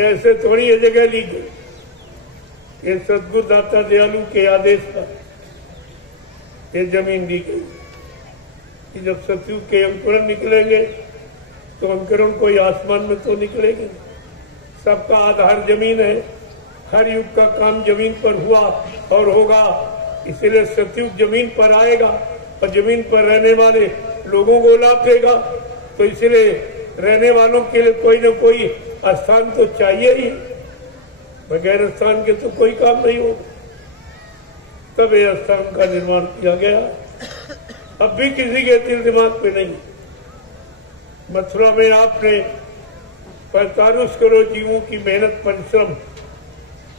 ऐसे थोड़ी ये जगह ली गई, ये सद्गुरु दाता दयालु के आदेश पर ये जमीन दी गई कि जब सतयुग के अंकुरन निकलेंगे तो अंकुरन कोई आसमान में तो निकलेंगे। सबका आधार जमीन है। हर युग का काम जमीन पर हुआ और होगा, इसलिए सतयुग जमीन पर आएगा और जमीन पर रहने वाले लोगों को लाभ देगा। तो इसलिए रहने वालों के लिए कोई न कोई स्थान तो चाहिए ही। बगैर स्थान के तो कोई काम नहीं होगा। तब ये स्थान का निर्माण किया गया। अब भी किसी के दिल दिमाग पे नहीं। मथुरा में आपने 45 करोड़ जीवों की मेहनत, परिश्रम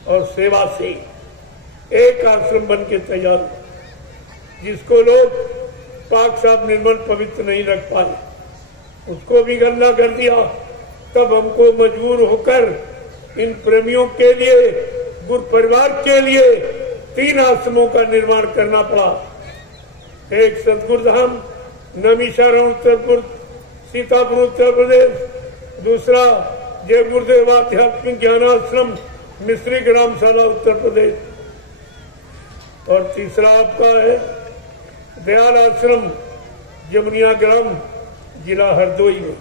और सेवा से एक आश्रम बन के तैयार हुआ, जिसको लोग पाक साफ निर्मल पवित्र नहीं रख पाए, उसको भी गंदा कर दिया। तब हमको मजबूर होकर इन प्रेमियों के लिए, गुरु परिवार के लिए 3 आश्रमों का निर्माण करना पड़ा। एक सतगुरुधाम नैमिषारण उत्तर सीतापुर उत्तर प्रदेश, दूसरा जय गुरुदेव आध्यात्मिक ज्ञानाश्रम मिस्री ग्रामशाला उत्तर प्रदेश, और तीसरा आपका है दयाल आश्रम जमुनिया ग्राम जिला हरदोई में।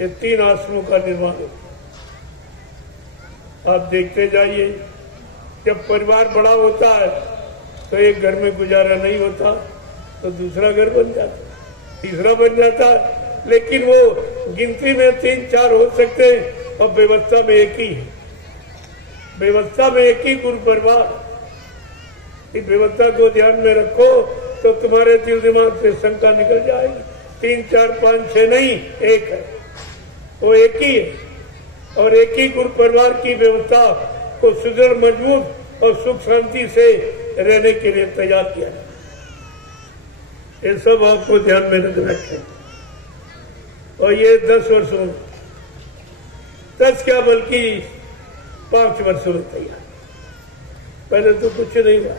ये 3 आश्रमों का निर्माण है। आप देखते जाइए, जब परिवार बड़ा होता है तो एक घर में गुजारा नहीं होता तो दूसरा घर बन जाता, तीसरा बन जाता है। लेकिन वो गिनती में 3-4 हो सकते हैं और व्यवस्था में एक ही है। व्यवस्था में एक ही गुरु परिवार। इस व्यवस्था को ध्यान में रखो तो तुम्हारे दिल दिमाग से शंका निकल जाएगी। 3, 4, 5, 6 नहीं, एक है, वो एक ही है। और एक ही गुरु परिवार की व्यवस्था को सुदृढ़, मजबूत और सुख शांति से रहने के लिए तैयार किया है। ये सब आपको ध्यान में रखना है। और ये 10 वर्षों, 10 क्या बल्कि 5 वर्षों में तैयार। पहले तो कुछ नहीं हुआ।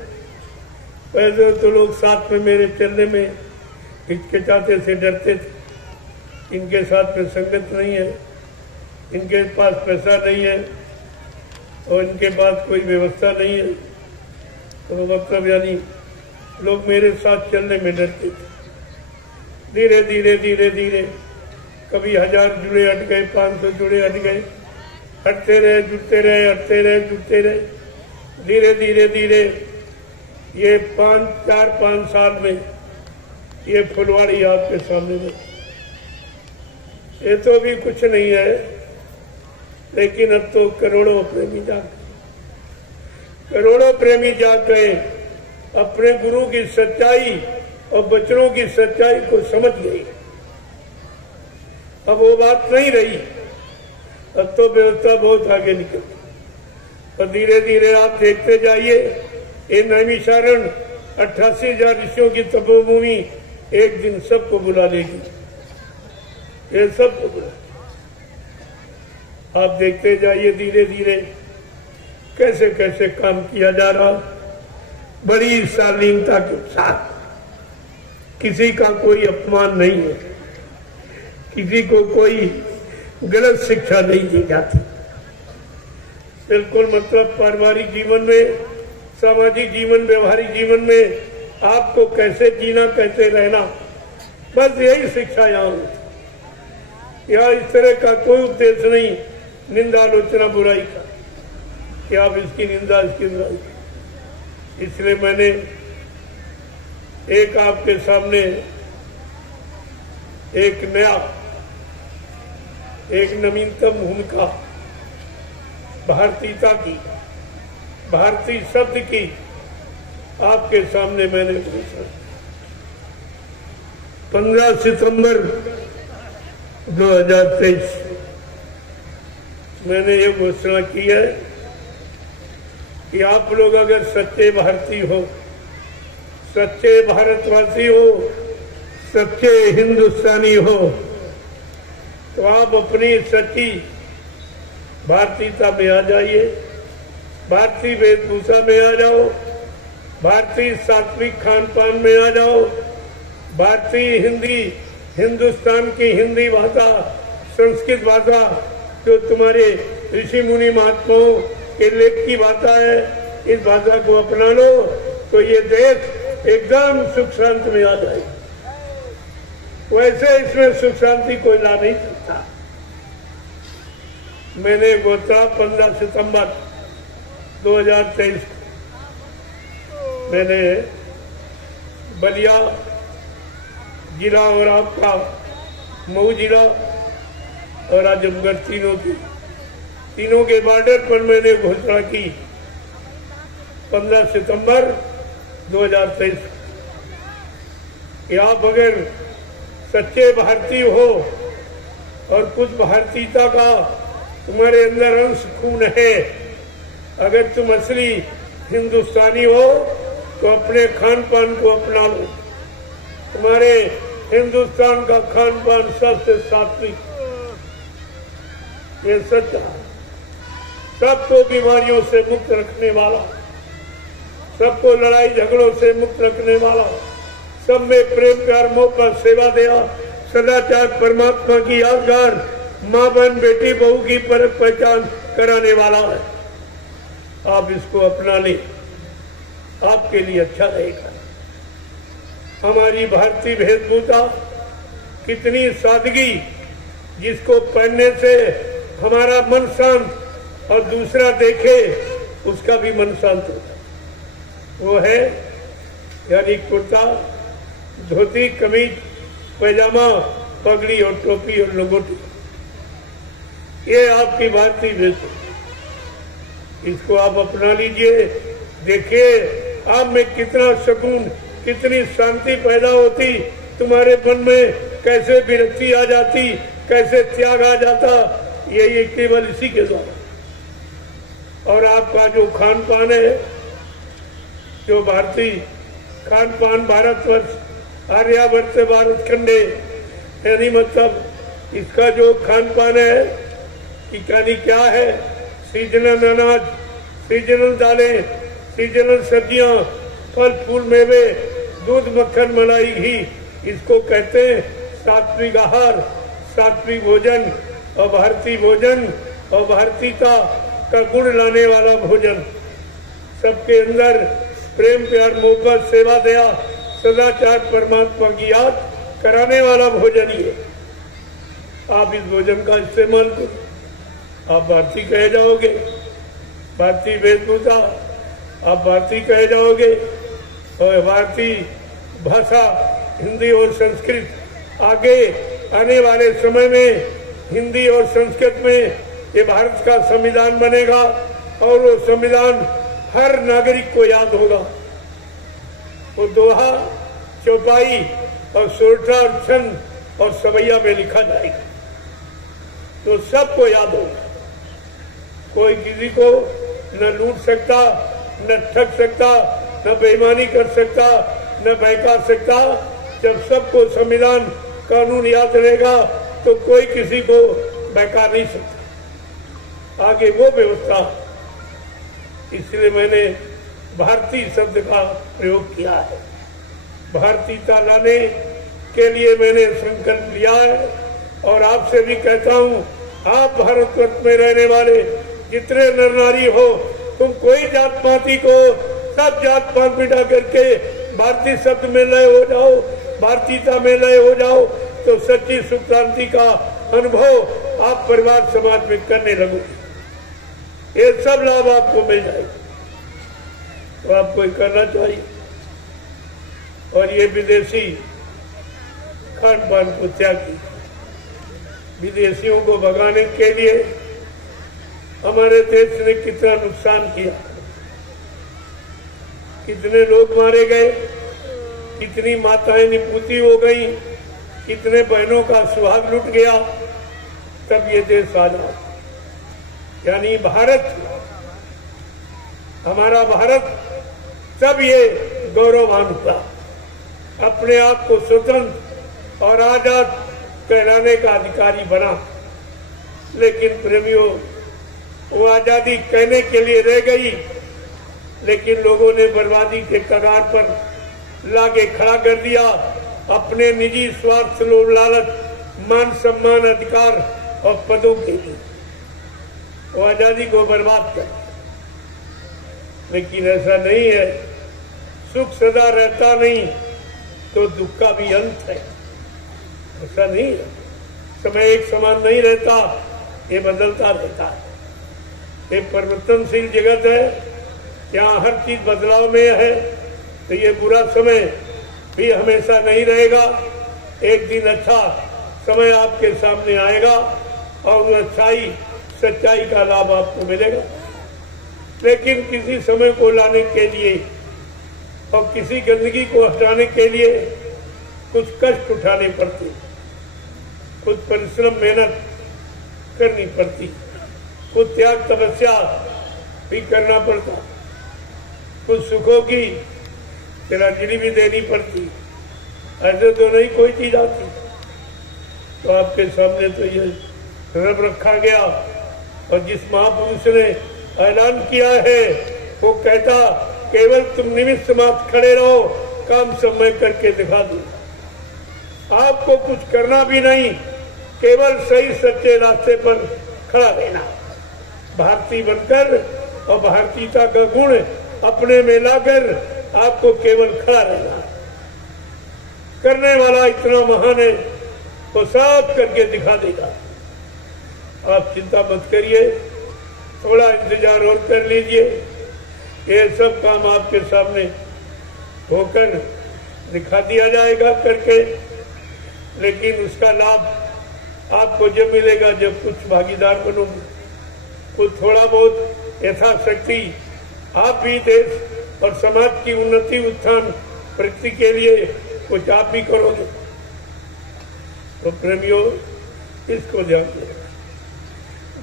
पहले तो लोग साथ में मेरे चलने में हिचकिचाते थे, डरते थे। इनके साथ में संगत नहीं है, इनके पास पैसा नहीं है और इनके पास कोई व्यवस्था नहीं है, तो मतलब यानी लोग मेरे साथ चलने में डरते थे। धीरे धीरे धीरे धीरे कभी 1000 जुड़े हट गए, 500 जुड़े हट गए, हटते रहे, जुड़ते रहे, हटते रहे, जुड़ते रहे। धीरे धीरे धीरे ये 4-5 साल में ये फुलवाड़ी आपके सामने में। ये तो भी कुछ नहीं है, लेकिन अब तो करोड़ों प्रेमी जाग गए, अपने गुरु की सच्चाई और बचनों की सच्चाई को समझ गए। अब वो बात नहीं रही। अब तो व्यवस्था बहुत आगे निकल गई। और धीरे धीरे आप देखते जाइए, ये नैमिषारण 88,000 ऋषियों की तपोभूमि एक दिन सबको बुला लेगी। ये सबको बुला, आप देखते जाइए धीरे धीरे कैसे कैसे काम किया जा रहा, बड़ी शालीनता के साथ। किसी का कोई अपमान नहीं है, किसी को कोई गलत शिक्षा नहीं दी जाती। बिल्कुल मतलब पारिवारिक जीवन में, सामाजिक जीवन, व्यवहारिक जीवन में आपको कैसे जीना, कैसे रहना, बस यही शिक्षा यहाँ इस तरह का कोई उद्देश्य नहीं निंदा, आलोचना, बुराई का कि आप इसकी निंदा, इसकी बुराई। इसलिए मैंने एक आपके सामने एक नया, एक नवीनतम भूमिका भारतीयता की, भारतीय शब्द की आपके सामने मैंने घोषणा 15 सितंबर 2023 मैंने ये घोषणा की है कि आप लोग अगर सच्चे भारतीय हो, सच्चे भारतवासी हो, सच्चे हिंदुस्तानी हो, तो आप अपनी सच्ची भारतीयता में आ जाइए, भारतीय वेशभूषा में आ जाओ, भारतीय सात्विक खान पान में आ जाओ, भारतीय हिंदी, हिंदुस्तान की हिंदी भाषा, संस्कृत भाषा जो तुम्हारे ऋषि मुनि महात्माओं के लेख की भाषा है, इस भाषा को अपना लो तो ये देश एकदम सुख शांति में आ जाएगा। वैसे इसमें सुख शांति कोई ला नहीं सकता। मैंने घोषणा 15 सितंबर 2023 मैंने बलिया जिला और आपका मऊ जिला और आजमगढ़ तीनों के बॉर्डर पर मैंने घोषणा की 15 सितंबर 2023 कि आप अगर सच्चे भारतीय हो और कुछ भारतीयता का तुम्हारे अंदर अंश खून है, अगर तुम असली हिंदुस्तानी हो तो अपने खान पान को अपना लो। तुम्हारे हिंदुस्तान का खान पान सबसे सात्विक, ये सच्चा, सबको बीमारियों से मुक्त रखने वाला, सबको लड़ाई झगड़ों से मुक्त रखने वाला, सब में प्रेम प्यार मोहब्बत सेवा दया सदाचार परमात्मा की यादगार माँ बहन बेटी बहू की परख पहचान कराने वाला है। आप इसको अपना लें, आपके लिए अच्छा रहेगा। हमारी भारतीय वेशभूषा कितनी सादगी, जिसको पहनने से हमारा मन शांत और दूसरा देखे उसका भी मन शांत होता है। वो है यानी कुर्ता, धोती, कमीज, पैजामा, पगड़ी और टोपी और लंगोटी, ये आपकी भारतीय वेशभूषा। इसको आप अपना लीजिए, देखिए आप में कितना सुकून, कितनी शांति पैदा होती, तुम्हारे मन में कैसे विरक्ति आ जाती, कैसे त्याग आ जाता, ये केवल इसी के द्वारा। और आपका जो खान पान है, जो भारतीय खान पान भारतवर्ष आर्यावर्त भारत खंडे यानी मतलब इसका जो खान पान है कि क्या है, सीजनल अनाज, सीजनल दालें, सीजनल सब्जियां, फल फूल मेवे, दूध मक्खन मलाई घी, इसको कहते हैं सात्विक आहार, सात्विक भोजन और भारतीय भोजन और भारतीयता का गुण लाने वाला भोजन। सबके अंदर प्रेम प्यार मोहब्बत सेवा दया सदाचार परमात्मा की याद कराने वाला भोजन ही है। आप इस भोजन का इस्तेमाल करो, आप भारतीय कहे जाओगे, भारतीय वेशभूषा आप भारतीय कहे जाओगे, और भारतीय भाषा हिंदी और संस्कृत आगे आने वाले समय में हिंदी और संस्कृत में ये भारत का संविधान बनेगा और वो संविधान हर नागरिक को याद होगा। वो दोहा, चौपाई और सोरठा और छंद और सवैया में लिखा जाएगा तो सबको याद होगा। कोई किसी को न लूट सकता, न ठग सकता, न बेईमानी कर सकता, न बहका सकता। जब सबको संविधान कानून याद रहेगा तो कोई किसी को बहका नहीं सकता। आगे वो व्यवस्था, इसलिए मैंने भारतीय शब्द का प्रयोग किया है। भारतीयता लाने के लिए मैंने संकल्प लिया है और आपसे भी कहता हूँ, आप भारतवर्ष में रहने वाले जितने नर नारी हो, तुम कोई जात पाती को सब जात पात मिटा करके भारतीय शब्द में लय हो जाओ, भारतीयता में लय हो जाओ तो सच्ची सुख शांति का अनुभव आप परिवार समाज में करने लगोगे। ये सब लाभ आपको मिल जाएगा, तो आपको करना चाहिए। और ये विदेशी खान पान को त्यागी, विदेशियों को भगाने के लिए हमारे देश ने कितना नुकसान किया। कितने लोग मारे गए, कितनी माताएं निपुती हो गई, कितने बहनों का सुहाग लुट गया, तब ये देश आजाद। यानी भारत, हमारा भारत तब ये गौरवान हुआ, अपने आप को स्वतंत्र और आजाद कहलाने का अधिकारी बना। लेकिन प्रेमियों, वो आजादी कहने के लिए रह गई, लेकिन लोगों ने बर्बादी के कगार पर लाके खड़ा कर दिया अपने निजी स्वार्थ, लोभ लालच, मान सम्मान, अधिकार और पदों के लिए। वो आजादी को बर्बाद कर। लेकिन ऐसा नहीं है, सुख सदा रहता नहीं तो दुख का भी अंत है। ऐसा नहीं है, समय एक समान नहीं रहता, ये बदलता रहता है। एक परिवर्तनशील जगत है, यहाँ हर चीज बदलाव में है, तो ये बुरा समय भी हमेशा नहीं रहेगा। एक दिन अच्छा समय आपके सामने आएगा और वो अच्छाई, सच्चाई का लाभ आपको मिलेगा। लेकिन किसी समय को लाने के लिए और किसी गंदगी को हटाने के लिए कुछ कष्ट उठाने पड़ते, कुछ परिश्रम, मेहनत करनी पड़ती, कुछ त्याग, तपस्या भी करना पड़ता, कुछ सुखों की तिलांजलि भी देनी पड़ती। ऐसे तो नहीं कोई चीज आती। तो आपके सामने तो ये रब रखा गया, और जिस महापुरुष ने ऐलान किया है वो कहता, केवल तुम निमित्त मात्र खड़े रहो, काम सब मैं करके दिखा दूं। आपको कुछ करना भी नहीं, केवल सही सच्चे रास्ते पर खड़ा रहना, भारतीय बनकर और भारतीयता का गुण अपने में लाकर आपको केवल खड़ा रहना। करने वाला इतना महान है, वो सब करके दिखा देगा। आप चिंता मत करिए, थोड़ा इंतजार और कर लीजिए, ये सब काम आपके सामने होकर दिखा दिया जाएगा करके। लेकिन उसका लाभ आपको जब मिलेगा, जब कुछ भागीदार बनोगे, कुछ थोड़ा बहुत यथाशक्ति आप भी देश और समाज की उन्नति, उत्थान, प्रगति के लिए कुछ आप भी करोगे। तो प्रेमियों, इसको ध्यान देना।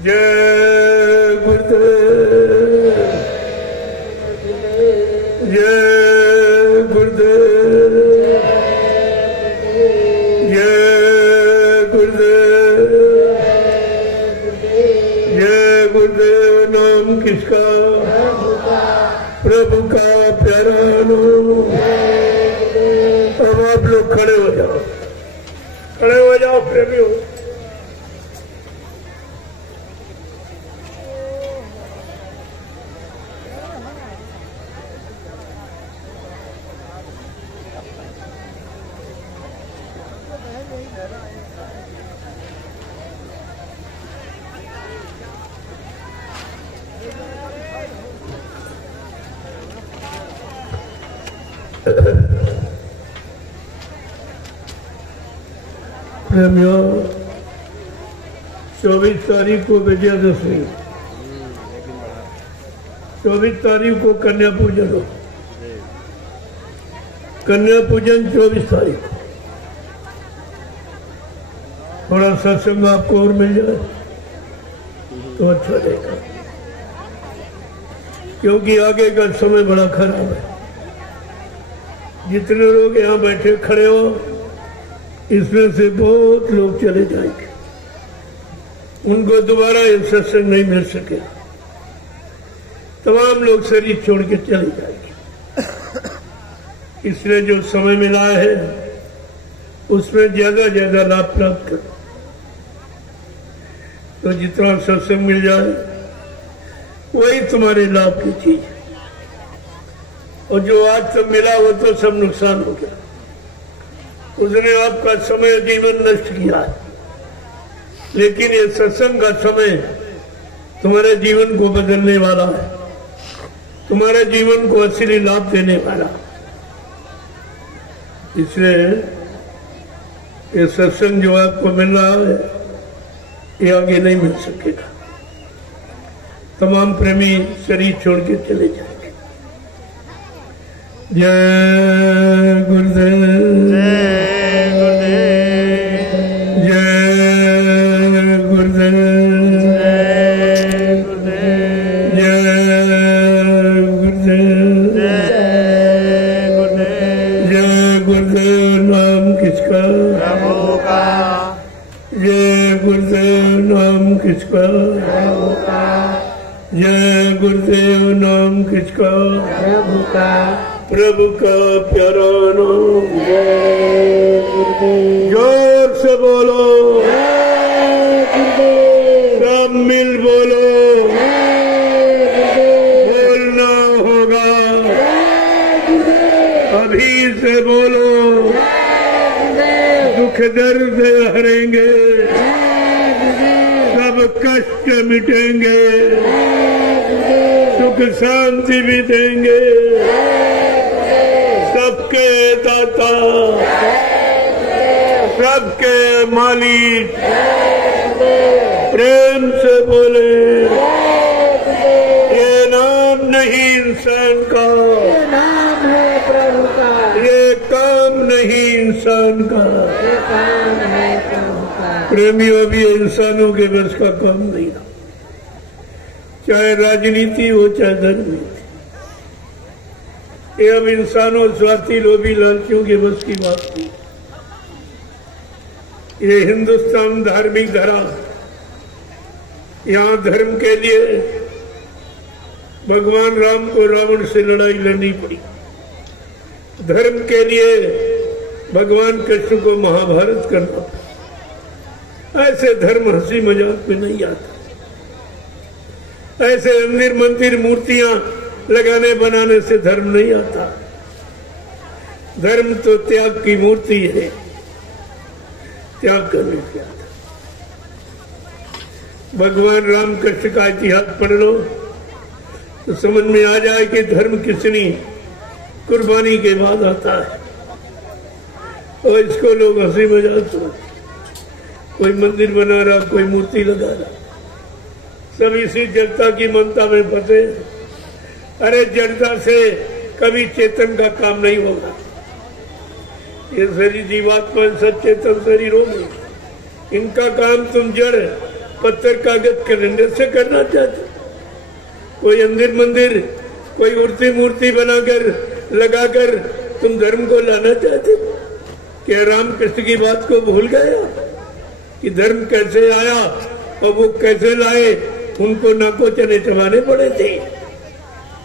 जय गुरुदेव, जय गुरुदेव, जय गुरुदेव, जय गुरुदेव। नाम किसका? प्रभु का प्यारा नाम। अब आप लोग खड़े हो जाओ, खड़े हो जाओ प्रेमियों। प्रेमियों, 24 तारीख को विजयादशमी, 24 तारीख को कन्या पूजन हो। कन्या पूजन 24 तारीख को। थोड़ा सत्संग आपको और मिल जाए तो अच्छा रहेगा, क्योंकि आगे का समय बड़ा खराब है। जितने लोग यहाँ बैठे खड़े हो, इसमें से बहुत लोग चले जाएंगे, उनको दोबारा ये सत्संग नहीं मिल सकेगा। तमाम लोग शरीर छोड़ के चले जाएंगे। इसलिए जो समय मिला है उसमें ज्यादा ज्यादा लाभ प्राप्त करो। तो जितना सत्संग मिल जाए वही तुम्हारे लाभ की चीज है, और जो आज तक मिला वो तो सब नुकसान हो गया। उसने आपका समय, जीवन नष्ट किया है। लेकिन ये सत्संग का समय तुम्हारे जीवन को बदलने वाला है, तुम्हारे जीवन को असली लाभ देने वाला। इसलिए ये सत्संग जो आपको मिल रहा है ये आगे नहीं मिल सकेगा। तमाम प्रेमी शरीर छोड़ के चले जाएंगे। जय गुरुदेव, जय गुरुदेव, जय गुरुदेव, जय गुरुदेव। नाम किसका? प्रभु का। जय गुरुदेव। नाम किसका? प्रभु का। जय गुरुदेव। नाम किसका? प्रभु का। प्रभु का प्यारा नाम। जय गुरुदेव। जोर से बोलो, सब मिल बोलो, बोलना होगा, अभी से बोलो, दुख दर्द हरेंगे, सब कष्ट मिटेंगे, सुख शांति भी देंगे, सबके दाता, सबके मालिक, प्रेम से बोले, ये नाम नहीं इंसान का, ये नाम है प्रभु का, ये काम नहीं इंसान का, ये काम है प्रभु का। प्रेमियों भी इंसानों के बस का काम नहीं था, चाहे राजनीति हो चाहे धर्म नीति। ये अब इंसानों, स्वार्थी, लोभी, लालचियों के बस की बात थी। ये हिंदुस्तान धार्मिक धरा, यहाँ धर्म के लिए भगवान राम को रावण से लड़ाई लड़नी पड़ी, धर्म के लिए भगवान कृष्ण को महाभारत करना पड़ा। ऐसे धर्म हंसी मजाक में नहीं आता, ऐसे मंदिर मंदिर मूर्तियां लगाने बनाने से धर्म नहीं आता। धर्म तो त्याग की मूर्ति है, त्याग करने से आता। भगवान राम कृष्ण का इतिहास पढ़ लो तो समझ में आ जाए कि धर्म कितनी कुर्बानी के बाद आता है, और इसको लोग हंसी मजाक समझते। कोई मंदिर बना रहा, कोई मूर्ति लगा रहा, सब इसी जड़ता की ममता में फंसे। अरे जड़ता से कभी चेतन का काम नहीं होगा। ये शरीर जीवात्मा सब चेतन शरीरों में, इनका काम तुम जड़ पत्थर कागज करने से करना चाहते। कोई अंदर मंदिर, कोई उड़ती मूर्ति बनाकर लगाकर तुम धर्म को लाना चाहते। क्या राम कृष्ण की बात को भूल गया कि धर्म कैसे आया और वो कैसे लाए? उनको नाको चने चबाने पड़े थे,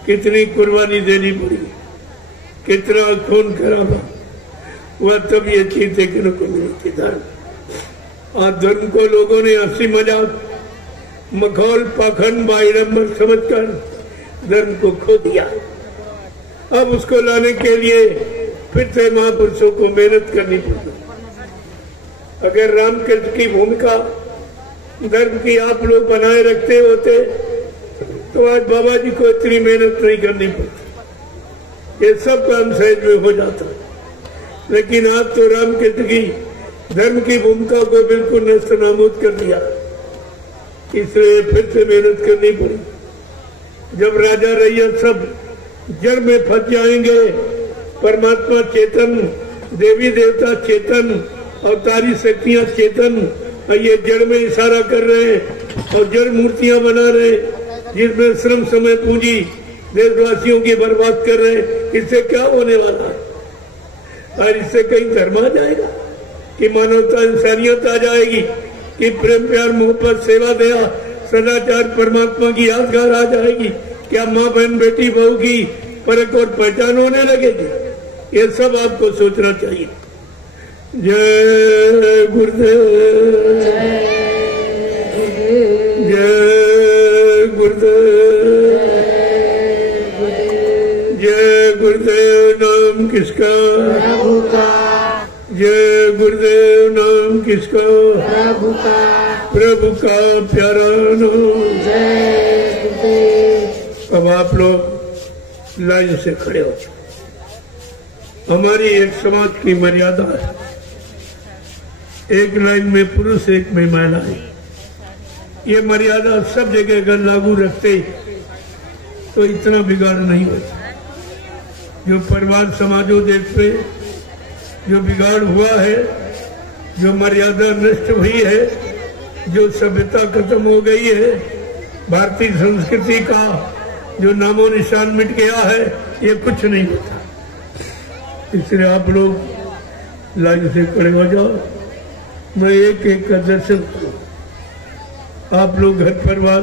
कितनी कुर्बानी देनी पड़ी, कितना खून खराबा वह, तब ये चीज देखने को मिली थी धर्म। आज धर्म को लोगों ने हंसी मजाक, मखौल, पाखंड, बाइरंबर समझकर धर्म को खो दिया। अब उसको लाने के लिए फिर से महापुरुषों को मेहनत करनी पड़ी। अगर रामकृष्ण की भूमिका धर्म की आप लोग बनाए रखते होते तो आज बाबा जी को इतनी मेहनत नहीं करनी पड़ती, ये सब काम सहज में हो जाता। लेकिन आप तो रामकृष्ण की धर्म की भूमिका को बिल्कुल नष्ट नाबूद कर दिया, इसलिए फिर से मेहनत करनी पड़ी। जब राजा रैयत सब जड़ में फंस जाएंगे, परमात्मा चेतन, देवी देवता चेतन, अवतारी शक्तियां चेतन, और ये जड़ में इशारा कर रहे हैं और जड़ मूर्तियां बना रहे हैं जिसमें श्रम समय पूंजी देशवासियों की बर्बाद कर रहे हैं। इससे क्या होने वाला है? और इससे कहीं धर्म आ जाएगा कि मानवता, इंसानियत आ जाएगी कि प्रेम, प्यार, मोहब्बत, सेवा, दया, सदाचार, परमात्मा की यादगार आ जाएगी। क्या माँ बहन, बेटी बहू की परख और पहचान होने लगेगी? ये सब आपको सोचना चाहिए। जय गुरुदेव, जय गुरुदेव, जय गुरुदेव। नाम किसका? प्रभु का। जय गुरुदेव। नाम किसका? प्रभु का। प्रभु का प्यारा नाम। जय गुरुदेव। अब आप लोग लाइन से खड़े हो। हमारी एक समाज की मर्यादा है, एक लाइन में पुरुष, एक में महिला है। ये मर्यादा सब जगह अगर लागू रखते तो इतना बिगाड़ नहीं होता। जो परिवार समाजों देश पे जो बिगाड़ हुआ है, जो मर्यादा नष्ट हुई है, जो सभ्यता खत्म हो गई है, भारतीय संस्कृति का जो नामो निशान मिट गया है, ये कुछ नहीं होता। इसलिए आप लोग लाइन से खड़े हो जाओ, मैं एक एक का दर्शन करूं। आप लोग घर परिवार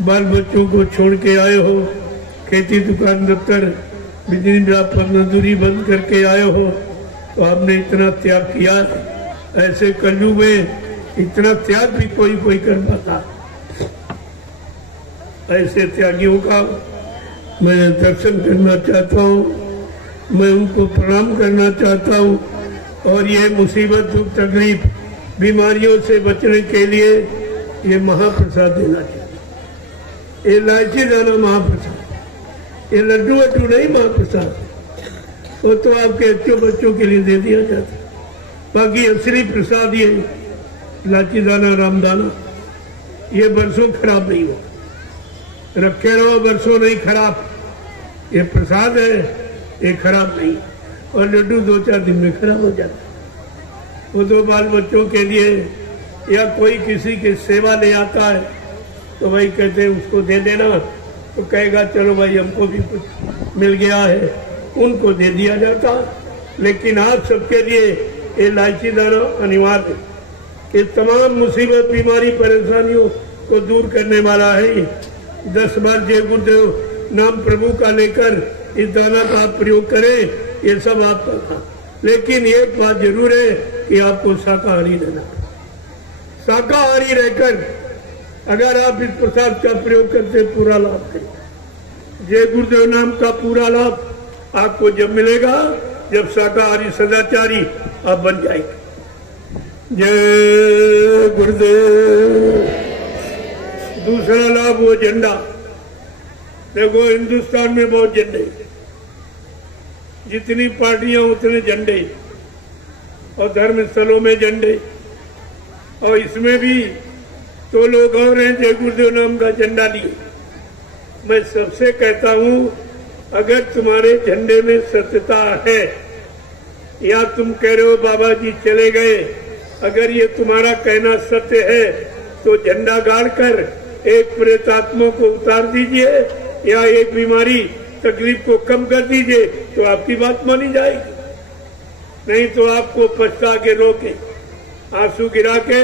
बाल बच्चों को छोड़ के आए हो, खेती दुकान दफ्तर बिजली मजदूरी बंद करके आए हो, तो आपने इतना त्याग किया। ऐसे कलयुग में इतना त्याग भी कोई कर पाता। ऐसे त्यागियों का मैं दर्शन करना चाहता हूँ, मैं उनको प्रणाम करना चाहता हूँ। और ये मुसीबत दुख तकलीफ बीमारियों से बचने के लिए ये महाप्रसाद देना चाहिए। ये इलायची दाना महाप्रसाद, ये लड्डू वड्डू नहीं महाप्रसाद, वो तो आपके अच्छे बच्चों के लिए दे दिया जाता। बाकी असली प्रसाद ये इलायची दाना रामदाना, ये बरसों खराब नहीं हो, रखे रहो बरसों नहीं खराब। ये प्रसाद है, ये खराब नहीं। और लड्डू 2-4 दिन में खराब हो जाता। वो तो बाल बच्चों के लिए या कोई किसी की सेवा ले आता है तो भाई कहते हैं उसको दे देना, तो कहेगा चलो भाई हमको भी कुछ मिल गया है, उनको दे दिया जाता। लेकिन आप सबके लिए ये इलायची दाना अनिवार्य है। ये तमाम मुसीबत बीमारी परेशानियों को दूर करने वाला है। 10 बार जय गुरुदेव नाम प्रभु का लेकर इस दाना का आप प्रयोग करें, ये सब आपका था। लेकिन एक बात जरूर है कि आपको शाकाहारी रहना। शाकाहारी रहकर अगर आप इस प्रसाद का प्रयोग करते पूरा लाभ करें। जय गुरुदेव नाम का पूरा लाभ आपको जब मिलेगा जब शाकाहारी सदाचारी आप बन जाएंगे। जय गुरुदेव। दूसरा लाभ वो झंडा। देखो हिंदुस्तान में बहुत झंडे, जितनी पार्टियां उतने झंडे, और धर्म स्थलों में झंडे, और इसमें भी तो लोग और हैं जय गुरुदेव नाम का झंडा लिए। मैं सबसे कहता हूं, अगर तुम्हारे झंडे में सत्यता है, या तुम कह रहे हो बाबा जी चले गए, अगर ये तुम्हारा कहना सत्य है तो झंडा गाड़ कर एक प्रेतात्मा को उतार दीजिए या एक बीमारी तकलीफ को कम कर दीजिए, तो आपकी बात मानी जाएगी। नहीं तो आपको पछता के रोके आंसू गिरा के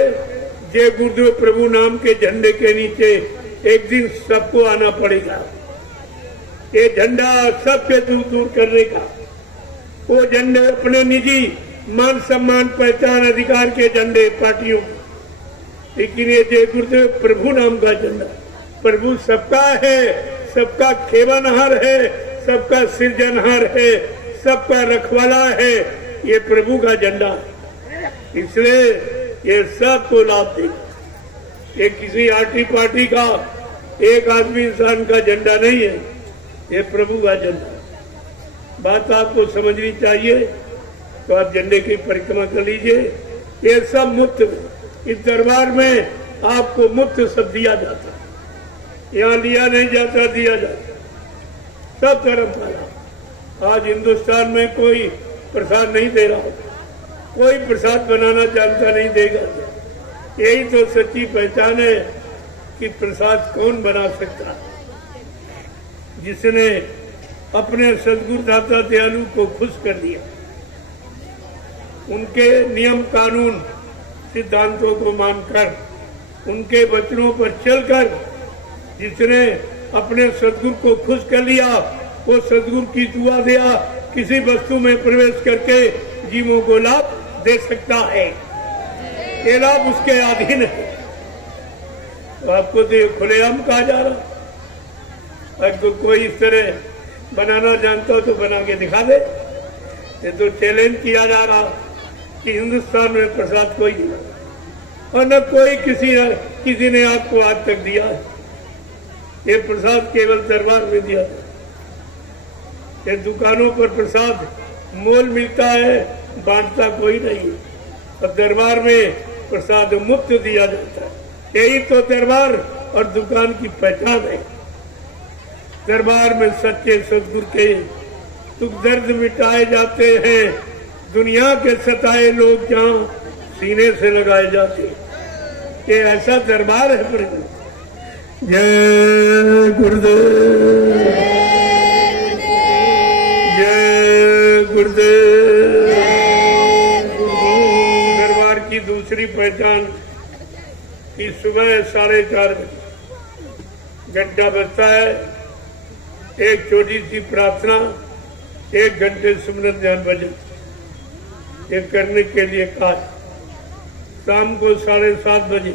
जय गुरुदेव प्रभु नाम के झंडे के नीचे एक दिन सबको आना पड़ेगा। ये झंडा सबके दूर दूर करने का, वो झंडे अपने निजी मान सम्मान पहचान अधिकार के झंडे पार्टियों, लेकिन ये जय गुरुदेव प्रभु नाम का झंडा, प्रभु सबका है, सबका खेवानहार है, सबका सृजनहार है, सबका रखवाला है, ये प्रभु का झंडा। इसलिए ये सबको लाभ देगा। ये किसी आर्टी पार्टी का एक आदमी इंसान का झंडा नहीं है, ये प्रभु का झंडा। बात आपको समझनी चाहिए, तो आप झंडे की परिक्रमा कर लीजिए। ये सब मुफ्त, इस दरबार में आपको मुफ्त सब दिया जाता, यहाँ लिया नहीं जाता, दिया जाता, सब तरफ का। आज हिंदुस्तान में कोई प्रसाद नहीं दे रहा, कोई प्रसाद बनाना जानता नहीं, देगा। यही तो सच्ची पहचान है कि प्रसाद कौन बना सकता, जिसने अपने सद्गुरु दाता दयालु को खुश कर दिया, उनके नियम कानून सिद्धांतों को मानकर, उनके वचनों पर चलकर जिसने अपने सद्गुरु को खुश कर लिया, वो सद्गुरु की दुआ दिया किसी वस्तु में प्रवेश करके जीवों को लाभ दे सकता है। ये लाभ उसके अधीन है। तो आपको तो खुलेआम कहा जा रहा, अगर कोई इस तरह बनाना जानता हो तो बना के दिखा दे। ये तो चैलेंज किया जा रहा कि हिंदुस्तान में प्रसाद कोई नहीं, और न कोई किसी ने आपको आज तक दिया। ये प्रसाद केवल दरबार में दिया। ये दुकानों पर प्रसाद मोल मिलता है, बांटता कोई नहीं, और दरबार में प्रसाद मुफ्त दिया जाता है। यही तो दरबार और दुकान की पहचान है। दरबार में सच्चे सद्गुरु के दुख दर्द मिटाए जाते हैं, दुनिया के सताए लोग जहाँ सीने से लगाए जाते हैं। ये ऐसा दरबार है प्रभु। जय गुरुदेव, जय गुरुदेव। दरबार की दूसरी पहचान कि सुबह 4:30 बजे घंटा बजता है, एक छोटी सी प्रार्थना, 1 घंटे सुमिरन ध्यान भजन ये करने के लिए कहा। शाम को 7:30 बजे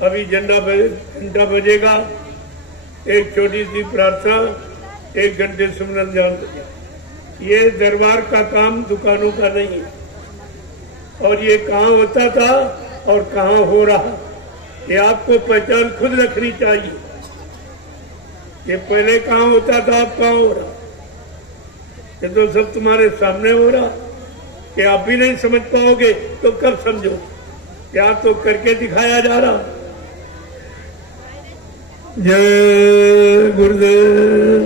अभी घंटा बजेगा, एक छोटी सी प्रार्थना, 1 घंटे सुमिरन ध्यान भजन। ये दरबार का काम दुकानों का नहीं है। और ये कहाँ होता था और कहाँ हो रहा, ये आपको पहचान खुद रखनी चाहिए। ये पहले कहाँ होता था, अब कहाँ हो रहा, ये तो सब तुम्हारे सामने हो रहा। कि आप भी नहीं समझ पाओगे तो कब समझो, क्या तो करके दिखाया जा रहा। जय गुरुदेव।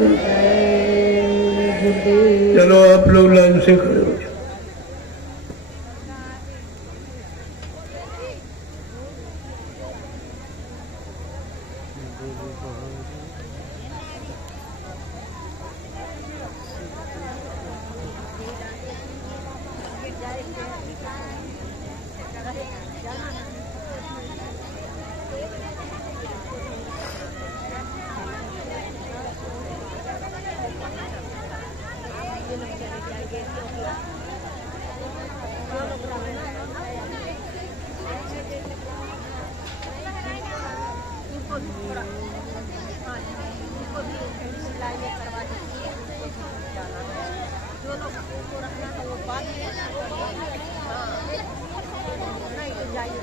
चलो आप लोग लाइन से खड़े हो जाओ। नहीं तो जाइए,